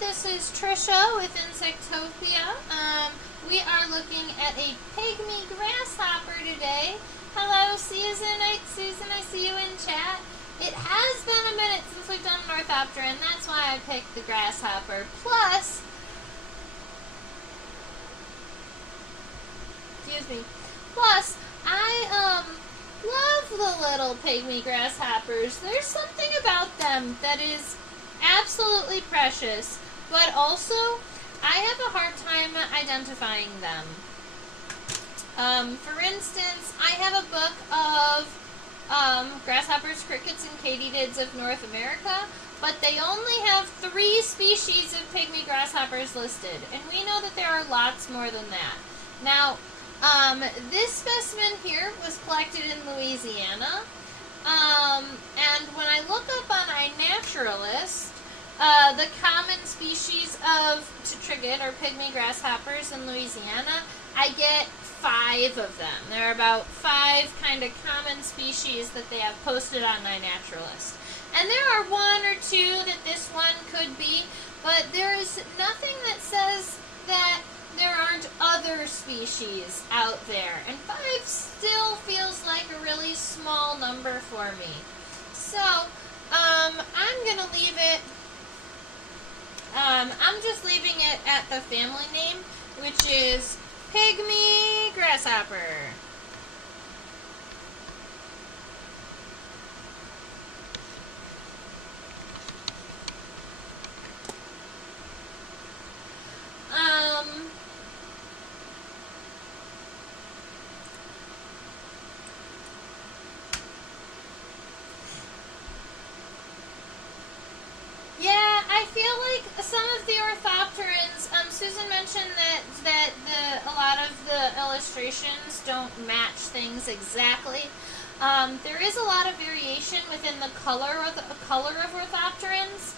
this is Trisha with Insectopia. We are looking at a pygmy grasshopper today. Hello, Susan. I see you in chat. It has been a minute since we've done an orthopteran, and that's why I picked the grasshopper. Plus, I love the little pygmy grasshoppers. There's something about them that is absolutely precious, but also I have a hard time identifying them. For instance, I have a book of grasshoppers, crickets, and katydids of North America, but they only have 3 species of pygmy grasshoppers listed, and we know that there are lots more than that. Now, this specimen here was collected in Louisiana, and when I look up on iNaturalist, the common species of Tetrigidae, or pygmy grasshoppers in Louisiana, I get 5 of them. There are about 5 kind of common species that they have posted on iNaturalist. And there are 1 or 2 that this one could be, but there is nothing that says that there aren't other species out there. And 5 still feels like a really small number for me. So, I'm going to leave it, I'm just leaving it at the family name, which is pygmy grasshopper. Yeah, I feel like some of the orthopterans, Susan mentioned that a lot of the illustrations don't match things exactly. There is a lot of variation within the color of orthopterans,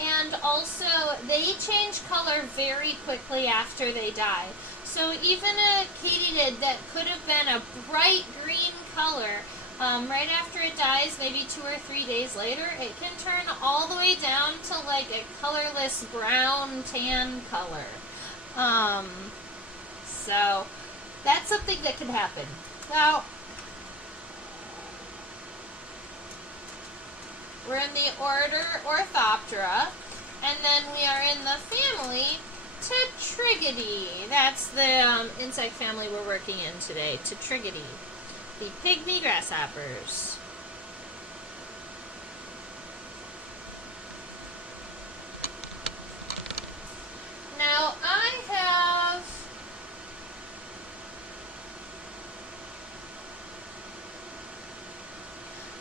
and also they change color very quickly after they die. So even a katydid that could have been a bright green color, right after it dies, maybe 2 or 3 days later, it can turn all the way down to like a colorless brown tan color. So that's something that could happen. Now, we're in the order Orthoptera, and then we are in the family Tetrigidae. That's the insect family we're working in today, Tetrigidae. The pygmy grasshoppers. Now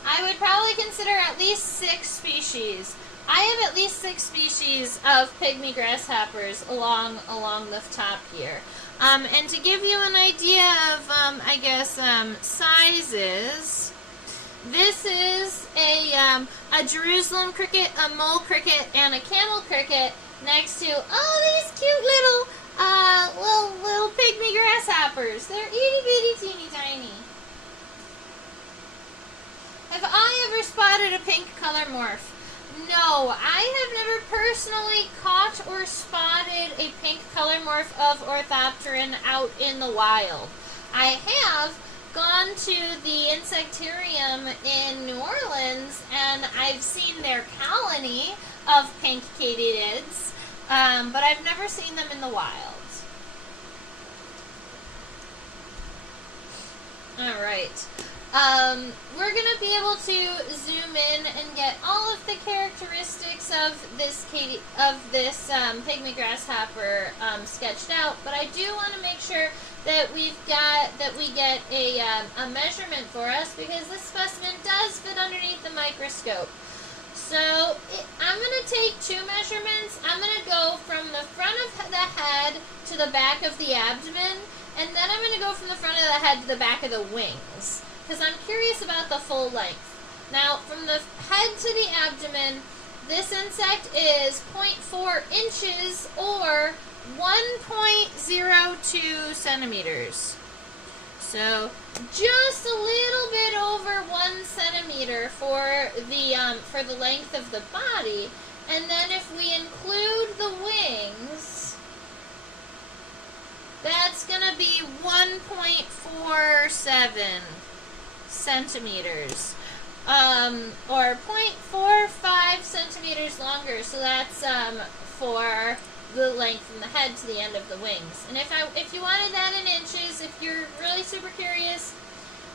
I would probably consider at least 6 species. I have at least 6 species of pygmy grasshoppers along the top here. And to give you an idea of, I guess, sizes, this is a Jerusalem cricket, a mole cricket, and a camel cricket next to all these cute little pygmy grasshoppers. They're itty bitty teeny tiny. Have I ever spotted a pink color morph? No, I have never personally caught or spotted a pink color morph of Orthopteran out in the wild. I have gone to the insectarium in New Orleans, and I've seen their colony of pink katydids, but I've never seen them in the wild. All right. We're going to be able to zoom in and get all of the characteristics of this pygmy grasshopper sketched out, but I do want to make sure that we get a measurement for us, because this specimen does fit underneath the microscope. So I'm going to take 2 measurements. I'm going to go from the front of the head to the back of the abdomen, and then I'm going to go from the front of the head to the back of the wings, because I'm curious about the full length. Now, from the head to the abdomen, this insect is 0.4 inches or 1.02 centimeters. So, just a little bit over 1 centimeter for the length of the body, And then if we include the wings, that's going to be 1.47 centimeters. Or 0.45 centimeters longer. So that's for the length from the head to the end of the wings. And if you wanted that in inches, if you're really super curious,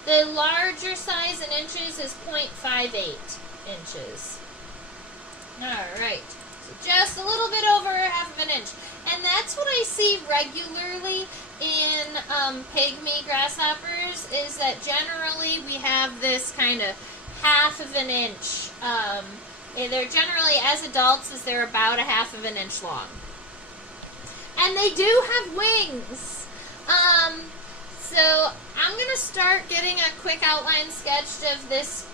the larger size in inches is 0.58 inches. Alright, so just a little bit over half of an inch. And that's what I see regularly in pygmy grasshoppers, is that generally we have this kind of half of an inch. They're generally, as adults, they're about a half of an inch long. And they do have wings. So I'm going to start getting a quick outline sketched of this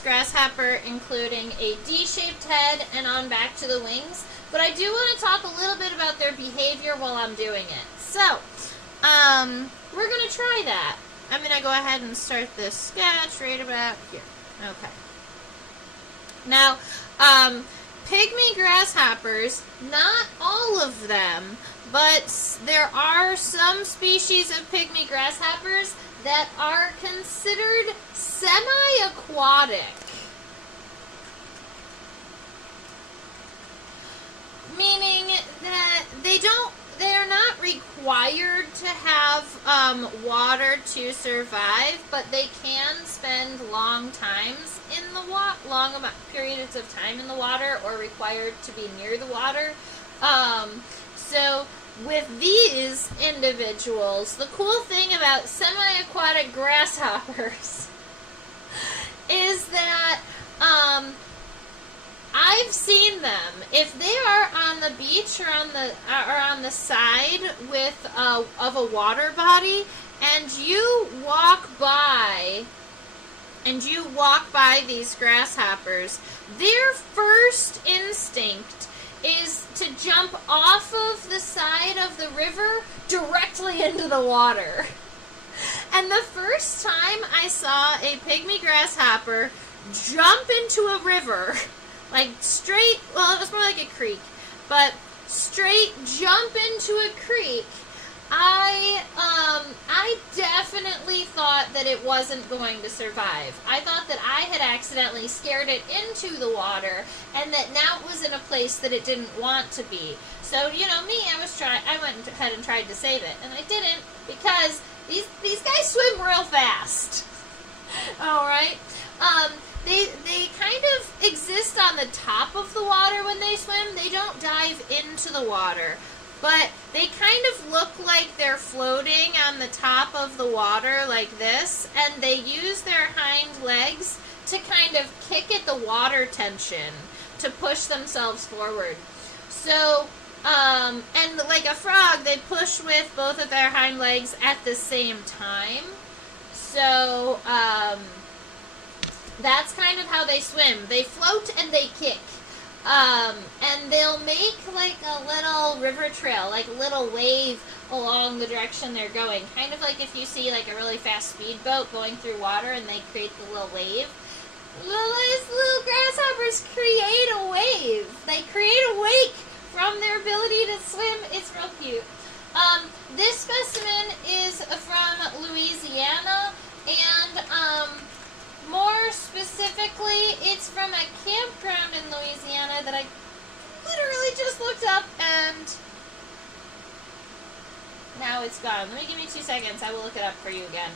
grasshopper, including a D-shaped head and on back to the wings. But I do want to talk a little bit about their behavior while I'm doing it. So, we're going to try that. I'm going to go ahead and start this sketch right about here. Okay. Now, pygmy grasshoppers, not all of them, but there are some species of pygmy grasshoppers that are considered semi-aquatic. Meaning that they're not required to have water to survive, but they can spend long times in the long periods of time in the water, or required to be near the water. So with these individuals, the cool thing about semi-aquatic grasshoppers is that I've seen them. If they are on the beach or on the side of a water body, and you walk by these grasshoppers, their first instinct is to jump off of the side of the river directly into the water. And the first time I saw a pygmy grasshopper jump into a river, like straight, well, it was more like a creek, but straight jump into a creek, I definitely thought that it wasn't going to survive. I thought that I had accidentally scared it into the water, and that now it was in a place that it didn't want to be. So, me, I went ahead and tried to save it, and I didn't, because these guys swim real fast. All right. They kind of exist on the top of the water when they swim. They don't dive into the water, but they kind of look like they're floating on the top of the water like this, and they use their hind legs to kind of kick at the water tension to push themselves forward. So, and like a frog, they push with both of their hind legs at the same time. So, that's kind of how they swim. They float and they kick. And they'll make like a little river trail, like a little wave along the direction they're going. Kind of like if you see like a really fast speedboat going through water and they create the little wave. These little grasshoppers create a wave. They create a wake from their ability to swim. It's real cute. This specimen is from Louisiana, and more specifically, it's from a campground in Louisiana that I literally just looked up, and now it's gone. Give me 2 seconds. I will look it up for you again.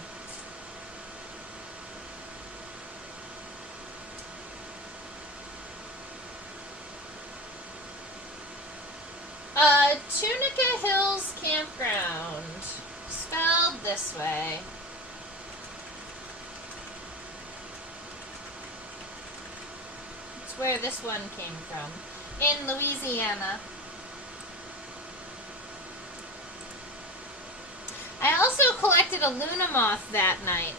Tunica Hills Campground. Spelled this way. Where this one came from, in Louisiana. I also collected a Luna moth that night.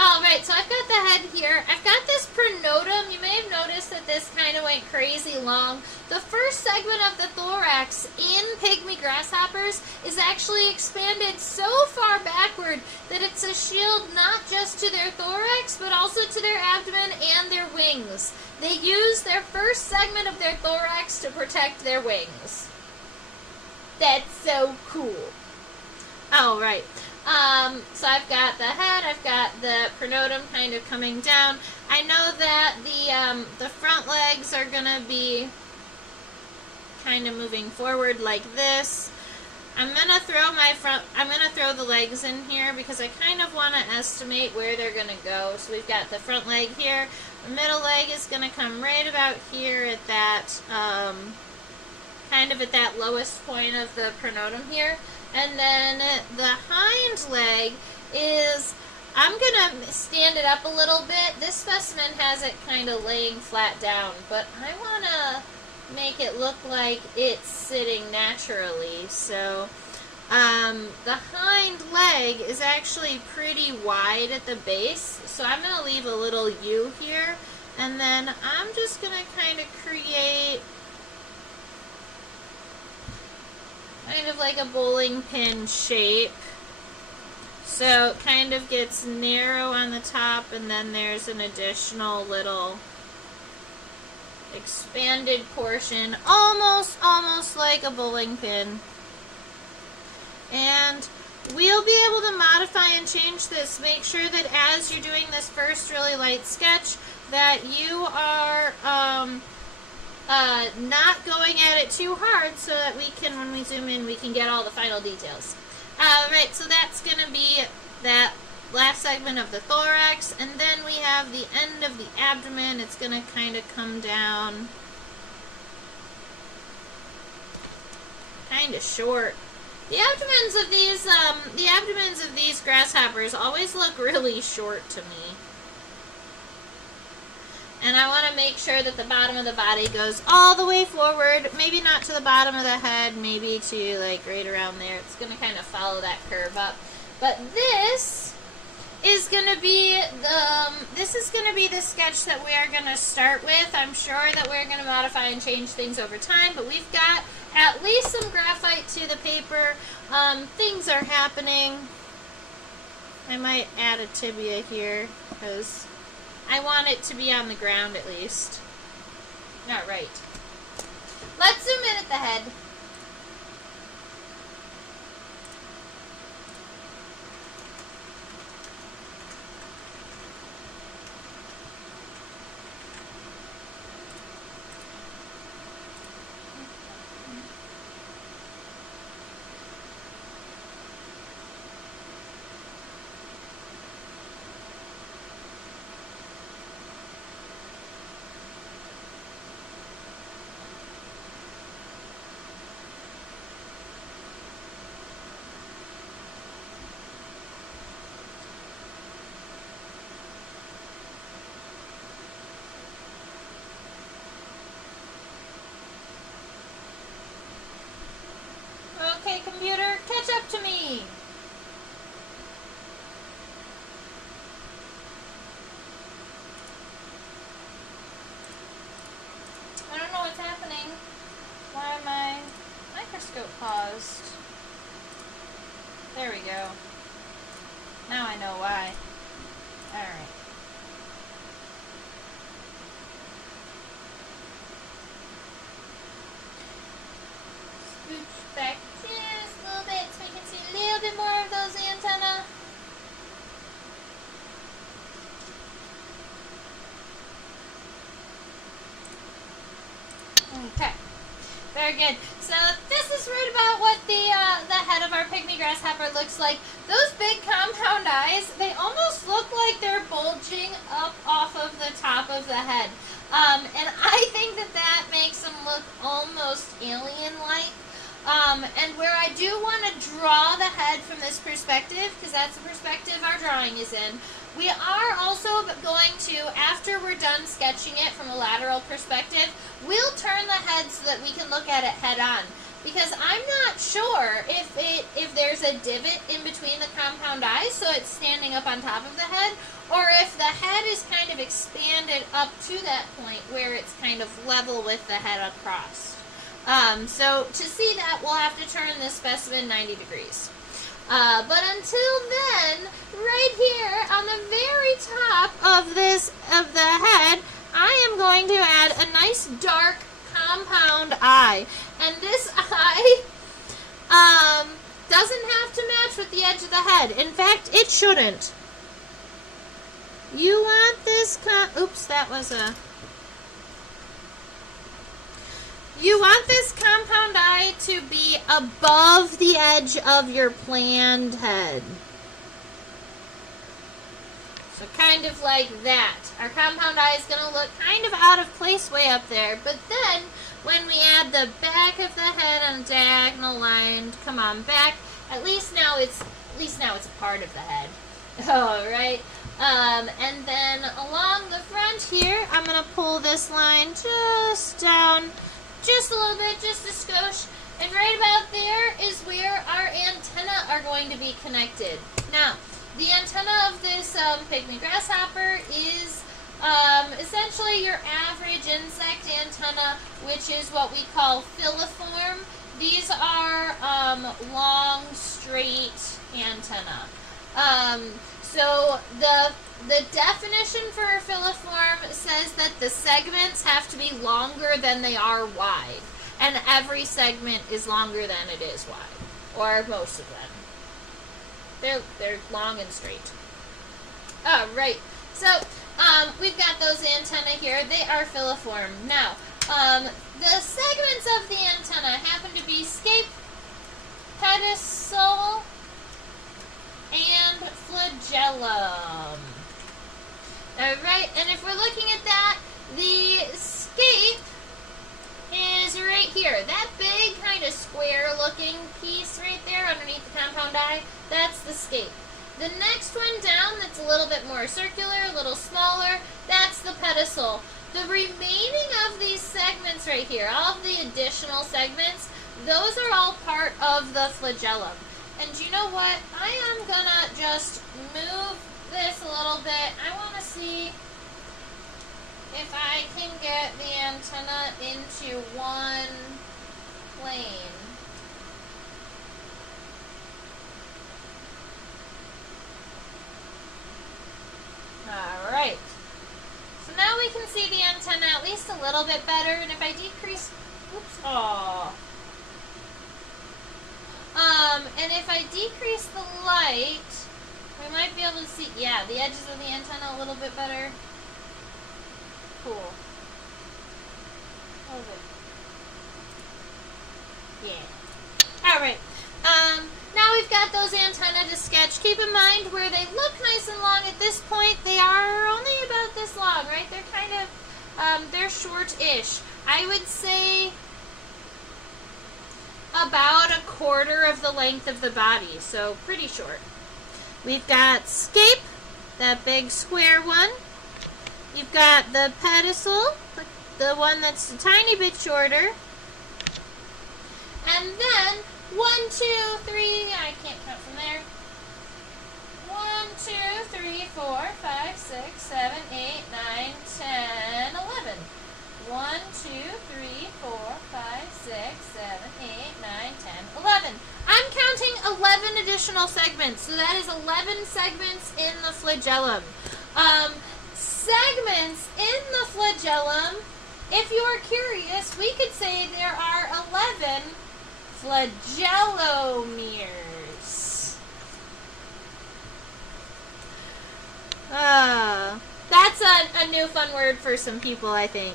Alright, so I've got the head here. I've got this pronotum. You may have noticed that this kind of went crazy long. The first segment of the thorax in pygmy grasshoppers is actually expanded so far backward that it's a shield not just to their thorax, but also to their abdomen and their wings. They use their first segment of their thorax to protect their wings. That's so cool. All right. So I've got the head, I've got the pronotum kind of coming down. I know that the front legs are gonna be kind of moving forward like this. I'm gonna throw the legs in here because I kind of want to estimate where they're gonna go. So we've got the front leg here. The middle leg is gonna come right about here at that, kind of at that lowest point of the pronotum here. And then the hind leg is, I'm going to stand it up a little bit. This specimen has it kind of laying flat down, but I want to make it look like it's sitting naturally. So the hind leg is actually pretty wide at the base, so I'm going to leave a little U here, and then I'm just going to kind of create kind of like a bowling pin shape. So it kind of gets narrow on the top, and then there's an additional little expanded portion, almost like a bowling pin. And we'll be able to modify and change this. Make sure that as you're doing this first really light sketch that you are not going at it too hard so that we can, when we zoom in, we can get all the final details. Right, so that's going to be that last segment of the thorax, and then we have the end of the abdomen. It's going to kind of come down kind of short. The abdomens of these grasshoppers always look really short to me. And I want to make sure that the bottom of the body goes all the way forward, maybe not to the bottom of the head, maybe to like right around there. It's going to kind of follow that curve up. But this is going to be the sketch that we are going to start with. I'm sure that we're going to modify and change things over time, but we've got at least some graphite to the paper. Things are happening. I might add a tibia here because I want it to be on the ground at least. All right. Let's zoom in at the head. Okay, computer, catch up to me. I don't know what's happening. Why my microscope paused? There we go. Now I know why. Alright. Scooch back just a little bit so we can see a little bit more of those antennae. Okay, very good. So this is right about what the head of our pygmy grasshopper looks like. Those big compound eyes, they almost look like they're bulging up off of the top of the head. And I think that makes them look almost alien-like. And where I do want to draw the head from this perspective, because that's the perspective our drawing is in, we are also going to, after we're done sketching it from a lateral perspective, we'll turn the head so that we can look at it head on. because I'm not sure if there's a divot in between the compound eyes, so it's standing up on top of the head, or if the head is kind of expanded up to that point where it's kind of level with the head across. So to see that, we'll have to turn this specimen 90 degrees. But until then, right here on the very top of the head, I am going to add a nice dark compound eye. And this eye doesn't have to match with the edge of the head. In fact, it shouldn't. You want this You want this compound eye to be above the edge of your planned head. So kind of like that. Our compound eye is going to look kind of out of place way up there. But then, when we add the back of the head on a diagonal line, come on back. At least now it's a part of the head. All right. And then along the front here, I'm going to pull this line just down, just a little bit, just a skosh. And right about there is where our antennae are going to be connected. Now, the antenna of this pygmy grasshopper is essentially your average insect antenna, which is what we call filiform. These are long, straight antenna. So the definition for a filiform says that the segments have to be longer than they are wide, and every segment is longer than it is wide, or most of them. They're long and straight. Oh, right. So, we've got those antennae here. They are filiform. Now, the segments of the antenna happen to be scape, pedicel, and flagellum. Alright, and if we're looking at that, the scape is right here. That big kind of square looking piece right there underneath the compound eye, that's the scape. The next one down that's a little bit more circular, a little smaller, that's the pedicel. The remaining of these segments right here, all of the additional segments, those are all part of the flagellum. And you know what? I am gonna just move this a little bit. I want to see if I can get the antenna into one plane. Alright. So now we can see the antenna at least a little bit better, and if I decrease, and if I decrease the light, we might be able to see, yeah, the edges of the antenna a little bit better. Cool. Hold it. Yeah. Alright. Now we've got those antennae to sketch. Keep in mind where they look nice and long at this point, they are only about this long, right? They're kind of, they're short-ish. I would say about a quarter of the length of the body, so pretty short. We've got scape, that big square one. You've got the pedicel, the one that's a tiny bit shorter. And then 1, 2, 3, I can't count from there. 1, 2, 3, 4, 5, 6, 7, 8, 9, 10, 11. 1, 2, 3, 4, 5, 6, 7, 8, 9, 10, 11. I'm counting 11 additional segments, so that is 11 segments in the flagellum. Segments in the flagellum, if you are curious, we could say there are 11 flagellomeres. That's a new fun word for some people, I think.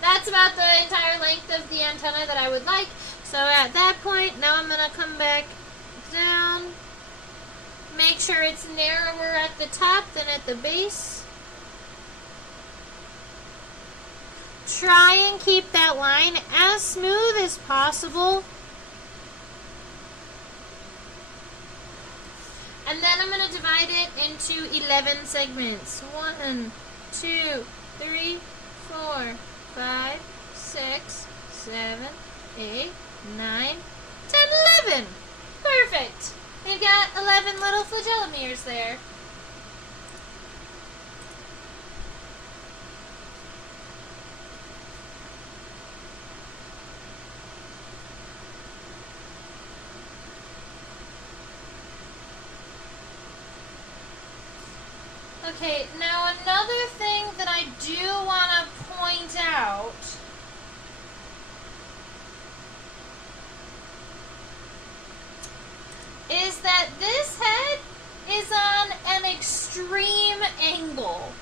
That's about the entire length of the antenna that I would like. So at that point, now I'm going to come back down. Make sure it's narrower at the top than at the base. Try and keep that line as smooth as possible. And then I'm going to divide it into 11 segments. 1, 2, 3, 4, 5, 6, 7, 8, 9, 10, 11. Perfect. We've got 11 little flagellomeres there. Okay, now another thing that I do want to point out is that this head is on an extreme angle.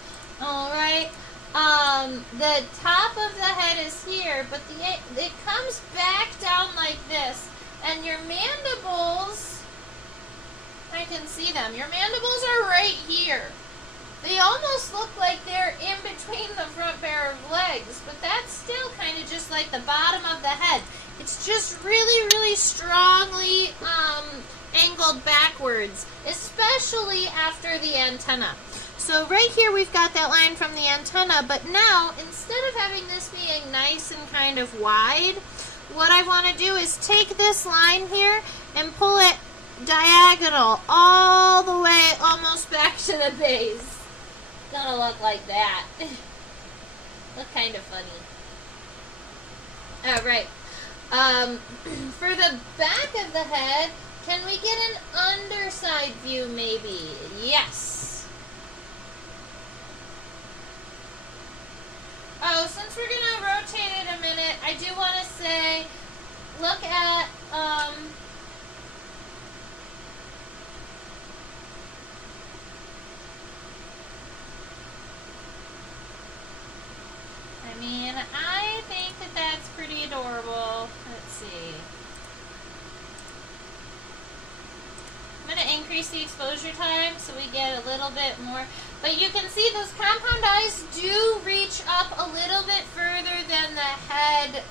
Alright? The top of the head is here, but it comes back down like this. And your mandibles, I can see them. Your mandibles are right here. They almost look like they're in between the front pair of legs, but that's still kind of just like the bottom of the head. It's just really, really strongly angled backwards, especially after the antenna. So right here we've got that line from the antenna, but now instead of having this being nice and kind of wide, what I want to do is take this line here and pull it diagonal all the way almost back to the base. Gonna look like that. Look kind of funny. Alright. For the back of the head, can we get an underside view maybe? Yes. Oh, since we're gonna rotate it a minute, I do want to say, look at, I mean, I think that that's pretty adorable. Let's see. I'm going to increase the exposure time so we get a little bit more. But you can see those compound eyes do reach up a little bit further than the head,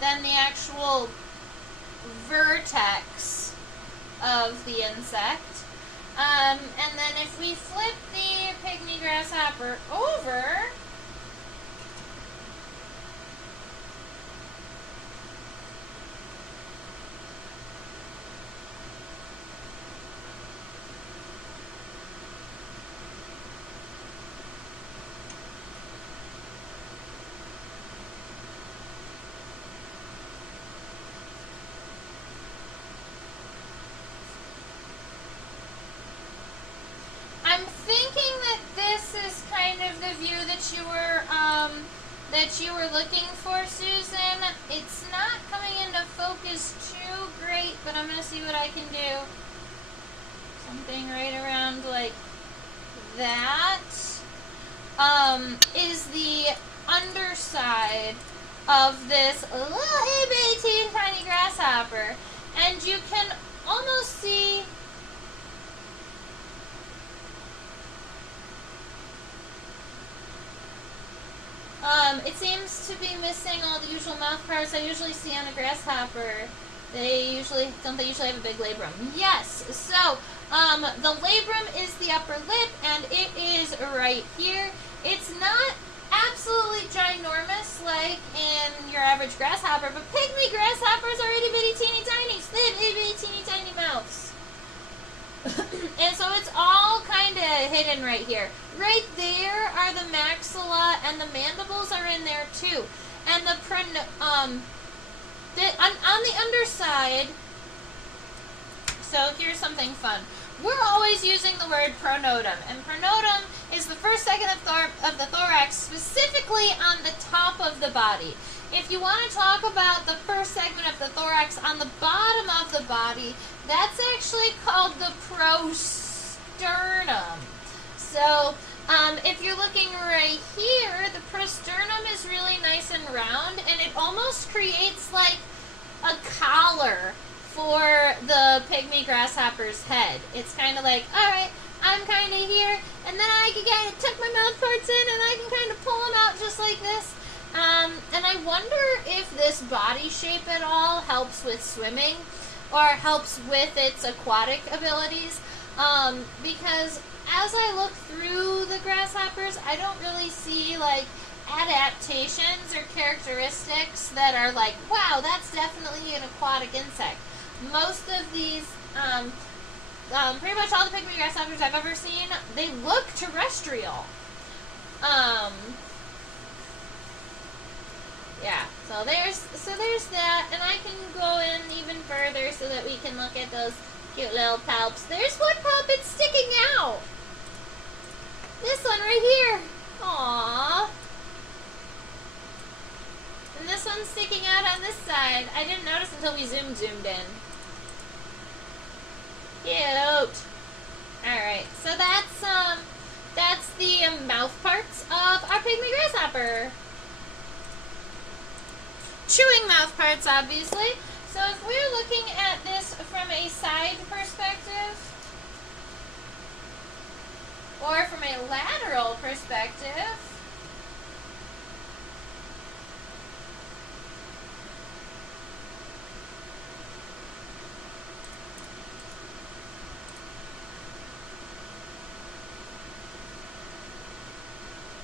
than the actual vertex of the insect. And then if we flip the pygmy grasshopper over, I'm thinking that this is kind of the view that you were looking for, Susan. It's not coming into focus too great, but I'm going to see what I can do. Something right around like that is the underside of this little itty tiny grasshopper, and you can almost see it seems to be missing all the usual mouth parts I usually see on a grasshopper. Don't they usually have a big labrum? Yes. So the labrum is the upper lip, and it is right here. It's not absolutely ginormous like in your average grasshopper, but pygmy grasshoppers are itty bitty teeny tiny. They have itty bitty teeny tiny mouths. And so it's all kind of hidden right here. Right there are the maxilla, and the mandibles are in there too. And on the underside, so here's something fun. We're always using the word pronotum, and pronotum is the first segment of the thorax, specifically on the top of the body. If you want to talk about the first segment of the thorax on the bottom of the body, that's actually called the prosternum. So, if you're looking right here, the prosternum is really nice and round, and it almost creates like a collar for the pygmy grasshopper's head. It's kind of like, alright, I'm kind of here, and then I can kind of tuck my mouth parts in, and I can kind of pull them out just like this. And I wonder if this body shape at all helps with swimming, or helps with its aquatic abilities, because as I look through the grasshoppers, I don't really see like adaptations or characteristics that are like, wow, that's definitely an aquatic insect. Most of these, pretty much all the pygmy grasshoppers I've ever seen, they look terrestrial. Yeah, so there's that, and I can go in even further so that we can look at those cute little palps. There's one palp, it's sticking out. This one right here. Aww. And this one's sticking out on this side. I didn't notice until we zoomed in. Cute. Alright, so that's the mouth parts of our pygmy grasshopper. Chewing mouth parts, obviously. So if we're looking at this from a side perspective, or from a lateral perspective,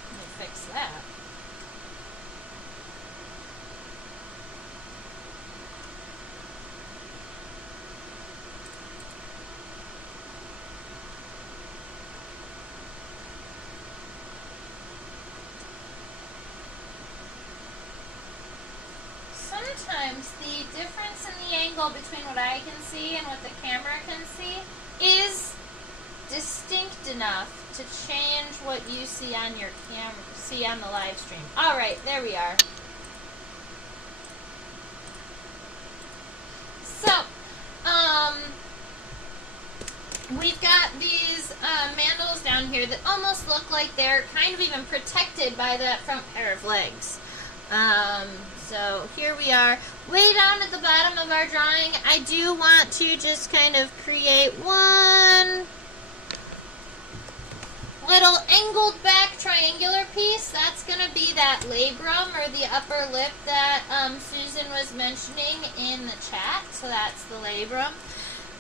let me fix that. Sometimes the difference in the angle between what I can see and what the camera can see is distinct enough to change what you see on your camera, see on the live stream. All right, there we are. So, we've got these mandals down here that almost look like they're kind of even protected by that front pair of legs. So here we are, way down at the bottom of our drawing. I do want to just kind of create one little angled back triangular piece. That's going to be that labrum, or the upper lip that Susan was mentioning in the chat. So that's the labrum.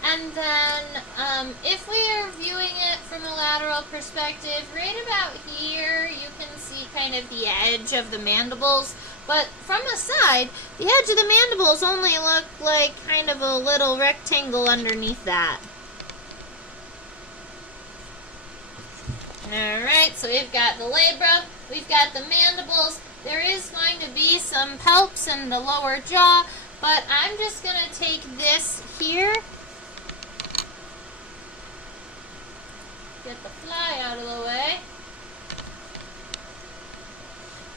And then if we are viewing it from a lateral perspective, right about here you can see kind of the edge of the mandibles. But from the side, the edge of the mandibles only look like kind of a little rectangle underneath that. Alright, so we've got the labrum, we've got the mandibles. There is going to be some palps in the lower jaw, but I'm just going to take this here. Get the fly out of the way.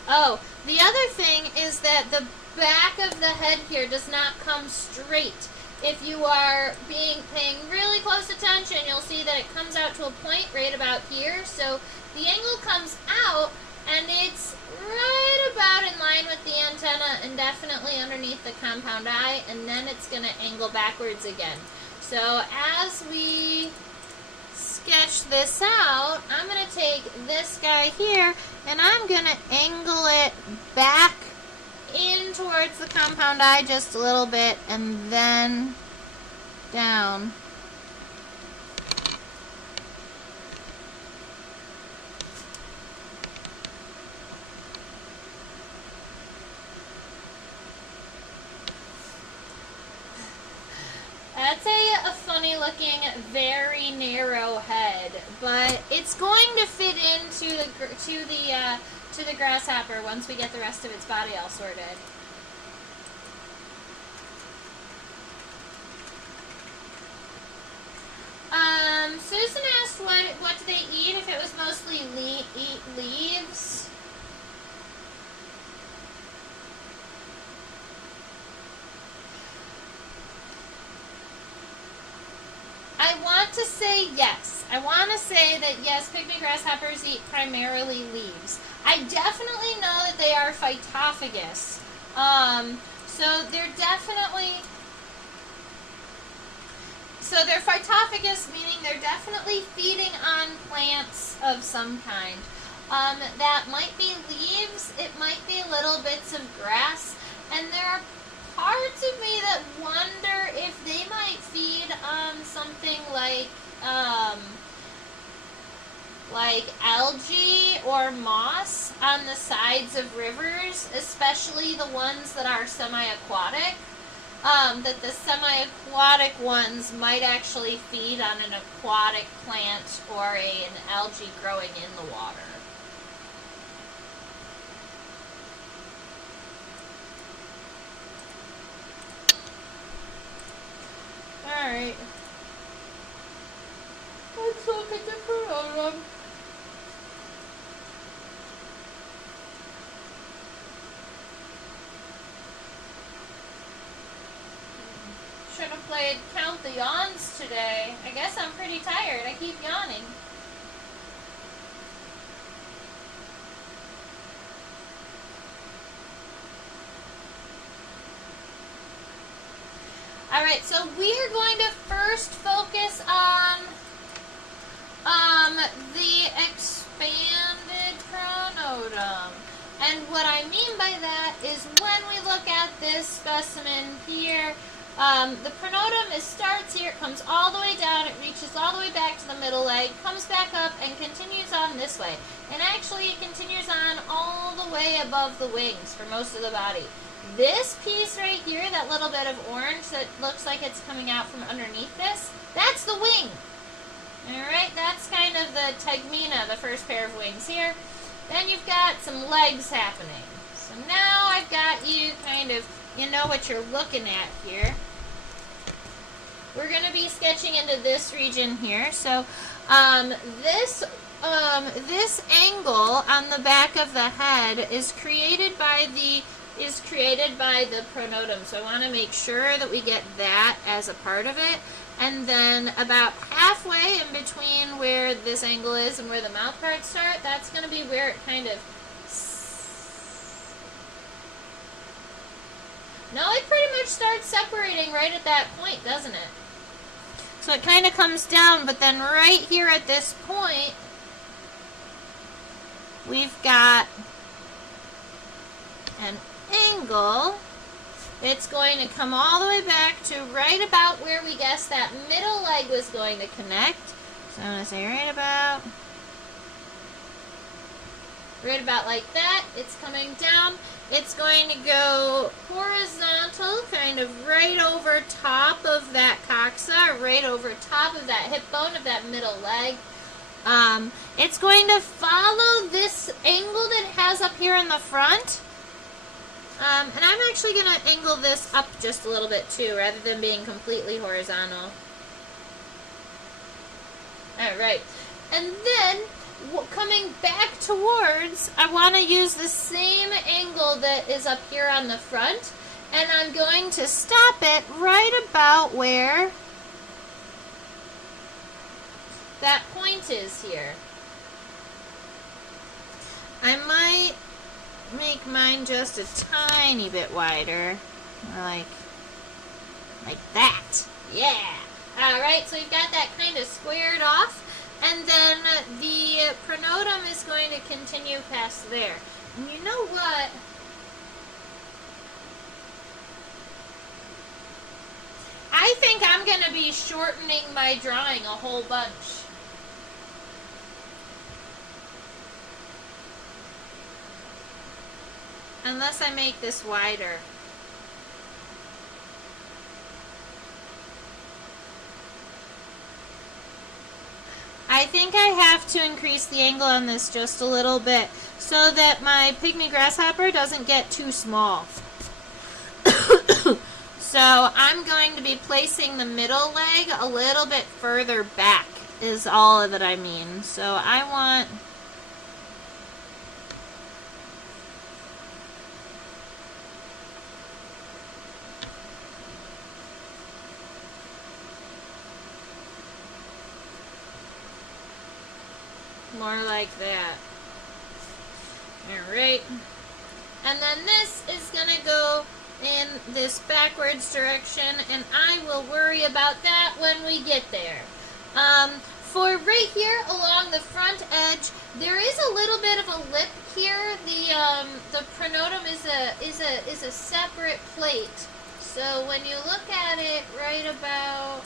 Oh, the other thing is that the back of the head here does not come straight. If you are paying really close attention, you'll see that it comes out to a point right about here. So the angle comes out, and it's right about in line with the antenna and definitely underneath the compound eye, and then it's going to angle backwards again. So as we sketch this out, I'm going to take this guy here and I'm going to angle it back in towards the compound eye just a little bit and then down. That's a funny looking, very narrow head, but it's going to fit into the grasshopper once we get the rest of its body all sorted. Susan asked what do they eat if it was mostly eat leaves. I want to say yes. I want to say that yes, pygmy grasshoppers eat primarily leaves. I definitely know that they are phytophagous. So they're phytophagous, meaning they're definitely feeding on plants of some kind. That might be leaves, it might be little bits of grass, and there are parts of me that wonder if they might feed on something like like algae or moss on the sides of rivers, especially the ones that are semi-aquatic, that the semi-aquatic ones might actually feed on an aquatic plant or an algae growing in the water. Alright. Let's look at the pronotum. Should have played Count the Yawns today. I guess I'm pretty tired. I keep yawning. Alright, so we are going to first focus on the expanded pronotum. And what I mean by that is when we look at this specimen here, the pronotum starts here, it comes all the way down, it reaches all the way back to the middle leg, comes back up, and continues on this way. And actually it continues on all the way above the wings for most of the body. This piece right here, that little bit of orange that looks like it's coming out from underneath this, that's the wing. Alright, that's kind of the tegmina, the first pair of wings here. Then you've got some legs happening. So now I've got you kind of, you know what you're looking at here. We're going to be sketching into this region here. So this angle on the back of the head is created by the pronotum. So I want to make sure that we get that as a part of it. And then about halfway in between where this angle is and where the mouth parts start, that's going to be where it kind of... No, it pretty much starts separating right at that point, doesn't it? So it kind of comes down, but then right here at this point, we've got an angle. It's going to come all the way back to right about where we guessed that middle leg was going to connect. So I'm going to say right about like that. It's coming down. It's going to go horizontal, kind of right over top of that coxa, right over top of that hip bone of that middle leg. It's going to follow this angle that it has up here in the front. And I'm actually going to angle this up just a little bit too, rather than being completely horizontal. Alright. And then, coming back towards, I want to use the same angle that is up here on the front. And I'm going to stop it right about where that point is here. I might make mine just a tiny bit wider, like that. Yeah. Alright, so we've got that kind of squared off, and then the pronotum is going to continue past there. And you know what? I think I'm going to be shortening my drawing a whole bunch. Unless I make this wider. I think I have to increase the angle on this just a little bit so that my pygmy grasshopper doesn't get too small. So I'm going to be placing the middle leg a little bit further back is all that I mean. So I want... more like that. Alright. And then this is going to go in this backwards direction, and I will worry about that when we get there. For right here along the front edge, there is a little bit of a lip here. The pronotum is a separate plate. So when you look at it right about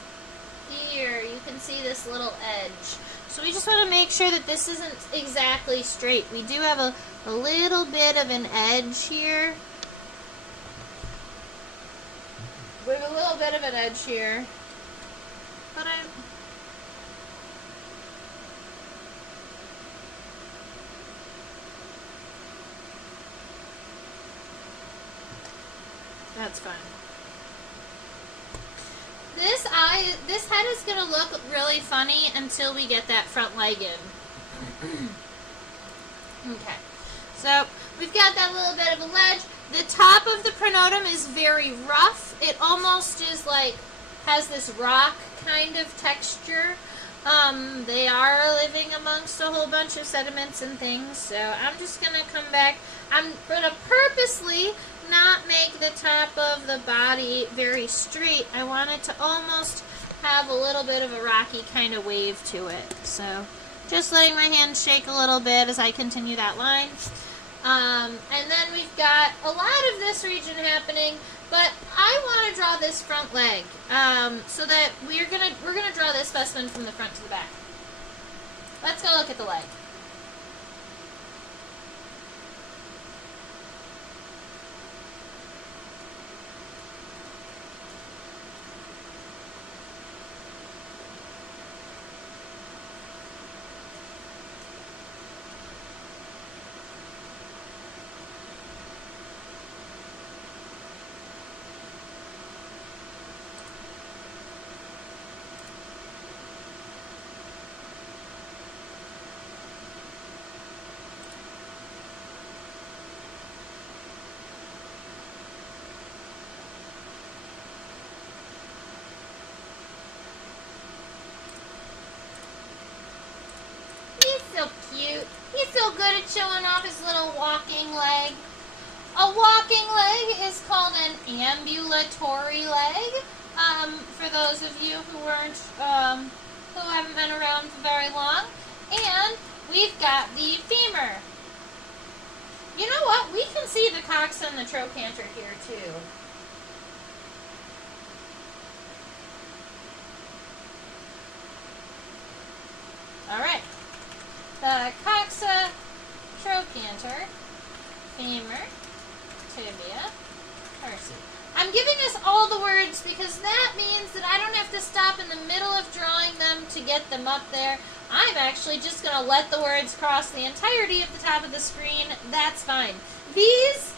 here, you can see this little edge. So we just want to make sure that this isn't exactly straight. We do have a little bit of an edge here. We have a little bit of an edge here. But that's fine. This head is going to look really funny until we get that front leg in. Okay. So, we've got that little bit of a ledge. The top of the pronotum is very rough. It almost is like, has this rock kind of texture. They are living amongst a whole bunch of sediments and things, so I'm just going to come back. I'm going to purposely not make the top of the body very straight. I want it to almost have a little bit of a rocky kind of wave to it. So just letting my hand shake a little bit as I continue that line. And then we've got a lot of this region happening, but I want to draw this front leg, so that we're gonna draw this specimen from the front to the back. Let's go look at the leg. So cute. He's so good at showing off his little walking leg. A walking leg is called an ambulatory leg. For those of you who haven't been around for very long. And we've got the femur. You know what? We can see the coxa and the trochanter here too. All right. The coxa, trochanter, femur, tibia, tarsi. I'm giving us all the words because that means that I don't have to stop in the middle of drawing them to get them up there. I'm actually just going to let the words cross the entirety of the top of the screen. That's fine. These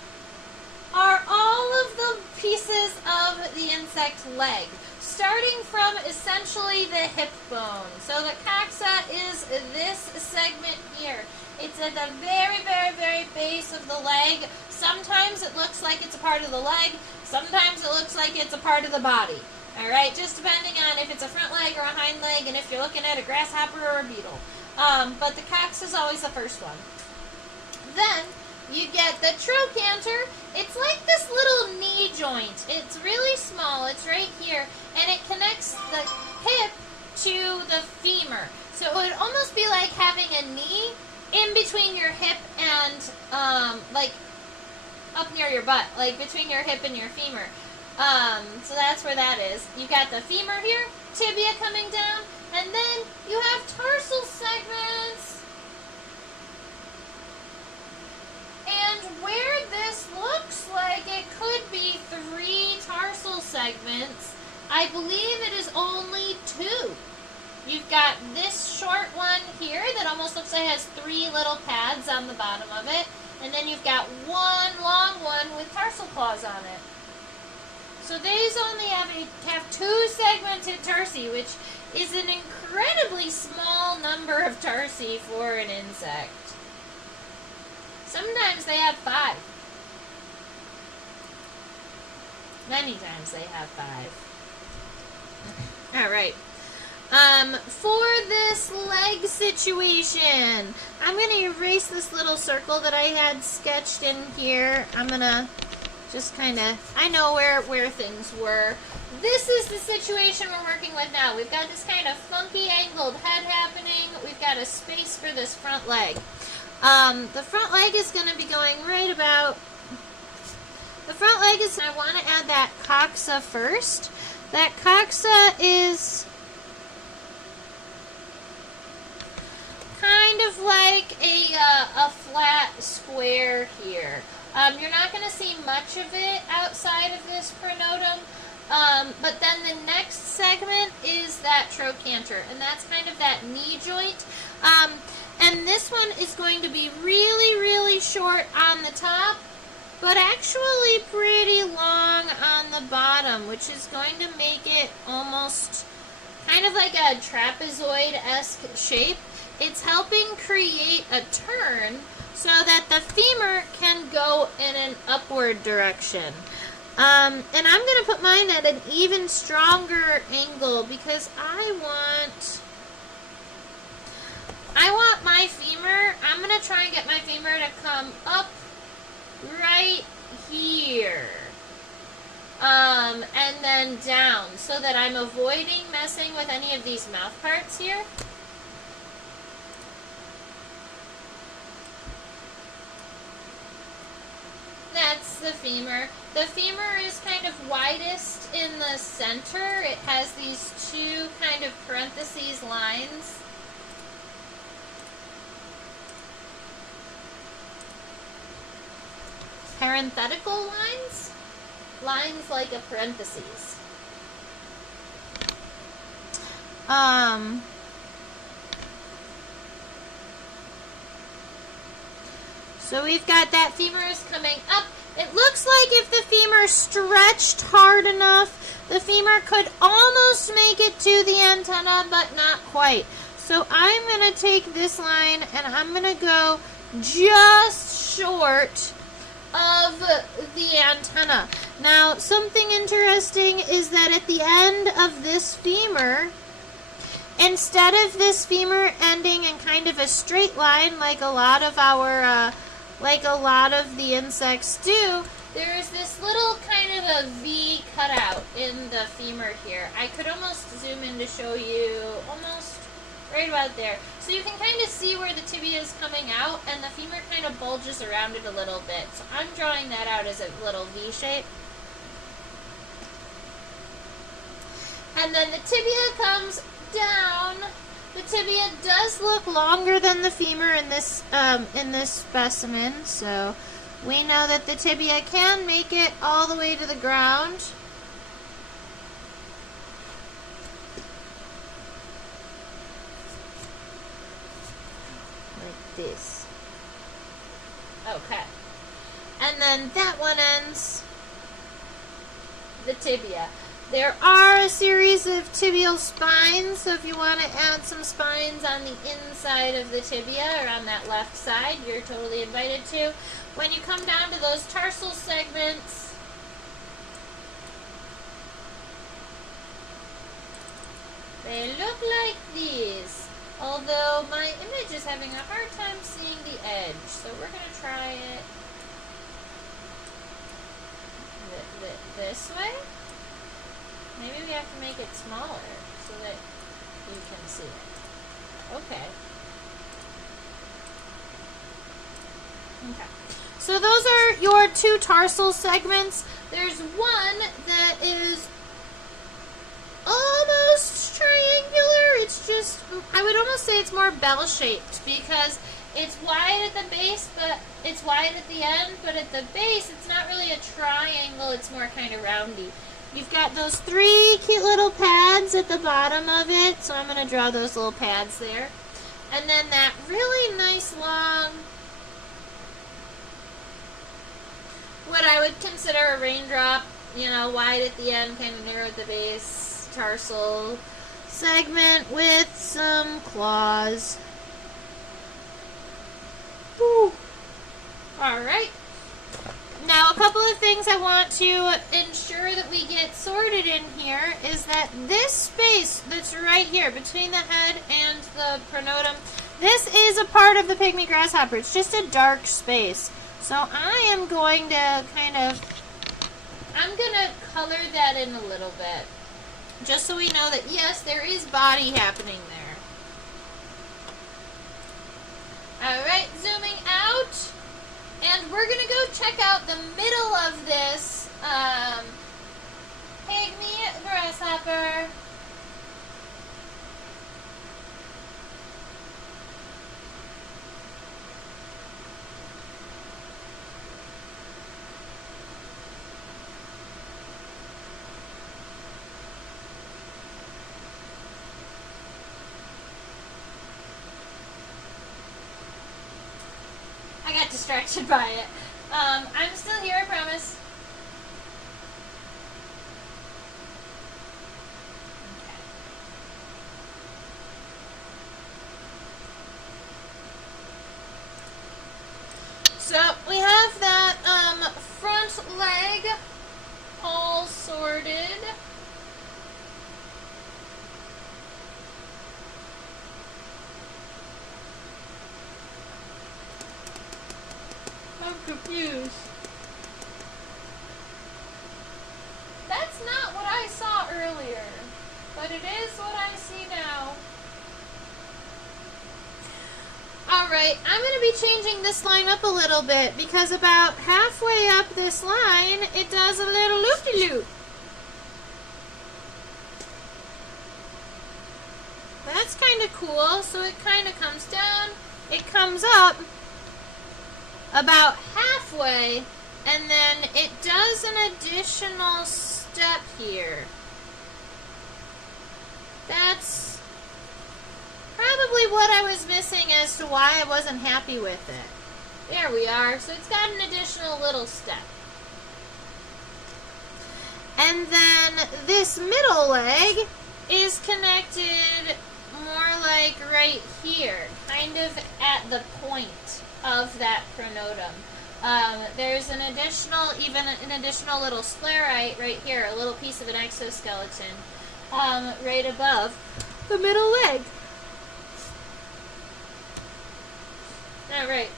are all of the pieces of the insect leg, starting from essentially the hip bone. So the coxa is this segment here. It's at the very, very, very base of the leg. Sometimes it looks like it's a part of the leg. Sometimes it looks like it's a part of the body. Alright, just depending on if it's a front leg or a hind leg and if you're looking at a grasshopper or a beetle. But the coxa is always the first one. Then you get the trochanter. It's like this little knee joint. It's really small. It's right here. And it connects the hip to the femur. So it would almost be like having a knee in between your hip and, like, up near your butt. Like, between your hip and your femur. So that's where that is. You got the femur here, tibia coming down, and then you have tarsal segments. And where this looks like it could be 3 tarsal segments, I believe it is only 2. You've got this short one here that almost looks like it has 3 little pads on the bottom of it. And then you've got one long one with tarsal claws on it. So these only have 2 segmented tarsi, which is an incredibly small number of tarsi for an insect. Sometimes they have 5. Many times they have 5. Alright. For this leg situation, I'm going to erase this little circle that I had sketched in here. I'm going to just kind of, I know where things were. This is the situation we're working with now. We've got this kind of funky angled head happening. We've got a space for this front leg. The front leg is going to be going right about, the front leg is, I want to add that coxa first. That coxa is kind of like a flat square here. You're not going to see much of it outside of this pronotum, but then the next segment is that trochanter, and that's kind of that knee joint. And this one is going to be really, really short on the top, but actually pretty long on the bottom, which is going to make it almost kind of like a trapezoid-esque shape. It's helping create a turn so that the femur can go in an upward direction. And I'm going to put mine at an even stronger angle because I want my femur, I'm going to try and get my femur to come up right here. And then down so that I'm avoiding messing with any of these mouth parts here. That's the femur. The femur is kind of widest in the center. It has these two kind of parentheses lines. Parenthetical lines? Lines like a parentheses. So we've got that femur is coming up. It looks like if the femur stretched hard enough, the femur could almost make it to the antenna, but not quite. So I'm going to take this line and I'm going to go just short of the antenna. Now, something interesting is that at the end of this femur, instead of this femur ending in kind of a straight line like a lot of the insects do, there is this little kind of a V cutout in the femur here. I could almost zoom in to show you almost right about there. So you can kind of see where the tibia is coming out, and the femur kind of bulges around it a little bit. So I'm drawing that out as a little V shape. And then the tibia comes down. The tibia does look longer than the femur in this specimen, so we know that the tibia can make it all the way to the ground. Like this. Okay. And then that one ends the tibia. There are a series of tibial spines, so if you want to add some spines on the inside of the tibia or on that left side, you're totally invited to. When you come down to those tarsal segments, they look like these. Although my image is having a hard time seeing the edge, so we're going to try it this way. Maybe we have to make it smaller so that you can see it. Okay. Okay. So those are your two tarsal segments. There's one that is almost triangular. It's just, I would almost say it's more bell-shaped because it's wide at the base, but it's wide at the end, but at the base it's not really a triangle, it's more kind of roundy. You've got those three cute little pads at the bottom of it, so I'm going to draw those little pads there. And then that really nice long, what I would consider a raindrop, you know, wide at the end, kind of narrow at the base, tarsal segment with some claws. Whew. Alright. Now, a couple of things I want to ensure that we get sorted in here is that this space that's right here between the head and the pronotum, this is a part of the pygmy grasshopper. It's just a dark space. So I am going to I'm going to color that in a little bit. Just so we know that, yes, there is body happening there. Alright, zooming out. And we're going to go check out the middle of this pygmy grasshopper. distracted by it. I'm still here, I promise. So we have that front leg all sorted. I'm confused. That's not what I saw earlier, but it is what I see now. Alright, I'm going to be changing this line up a little bit because about halfway up this line, it does a little loop-de-loop. That's kind of cool. So it kind of comes down, it comes up about halfway, and then it does an additional step here. That's probably what I was missing as to why I wasn't happy with it. There we are. So it's got an additional little step. And then this middle leg is connected more like right here, kind of at the point of that pronotum. There's an additional little sclerite right here, a little piece of an exoskeleton right above the middle leg. All right.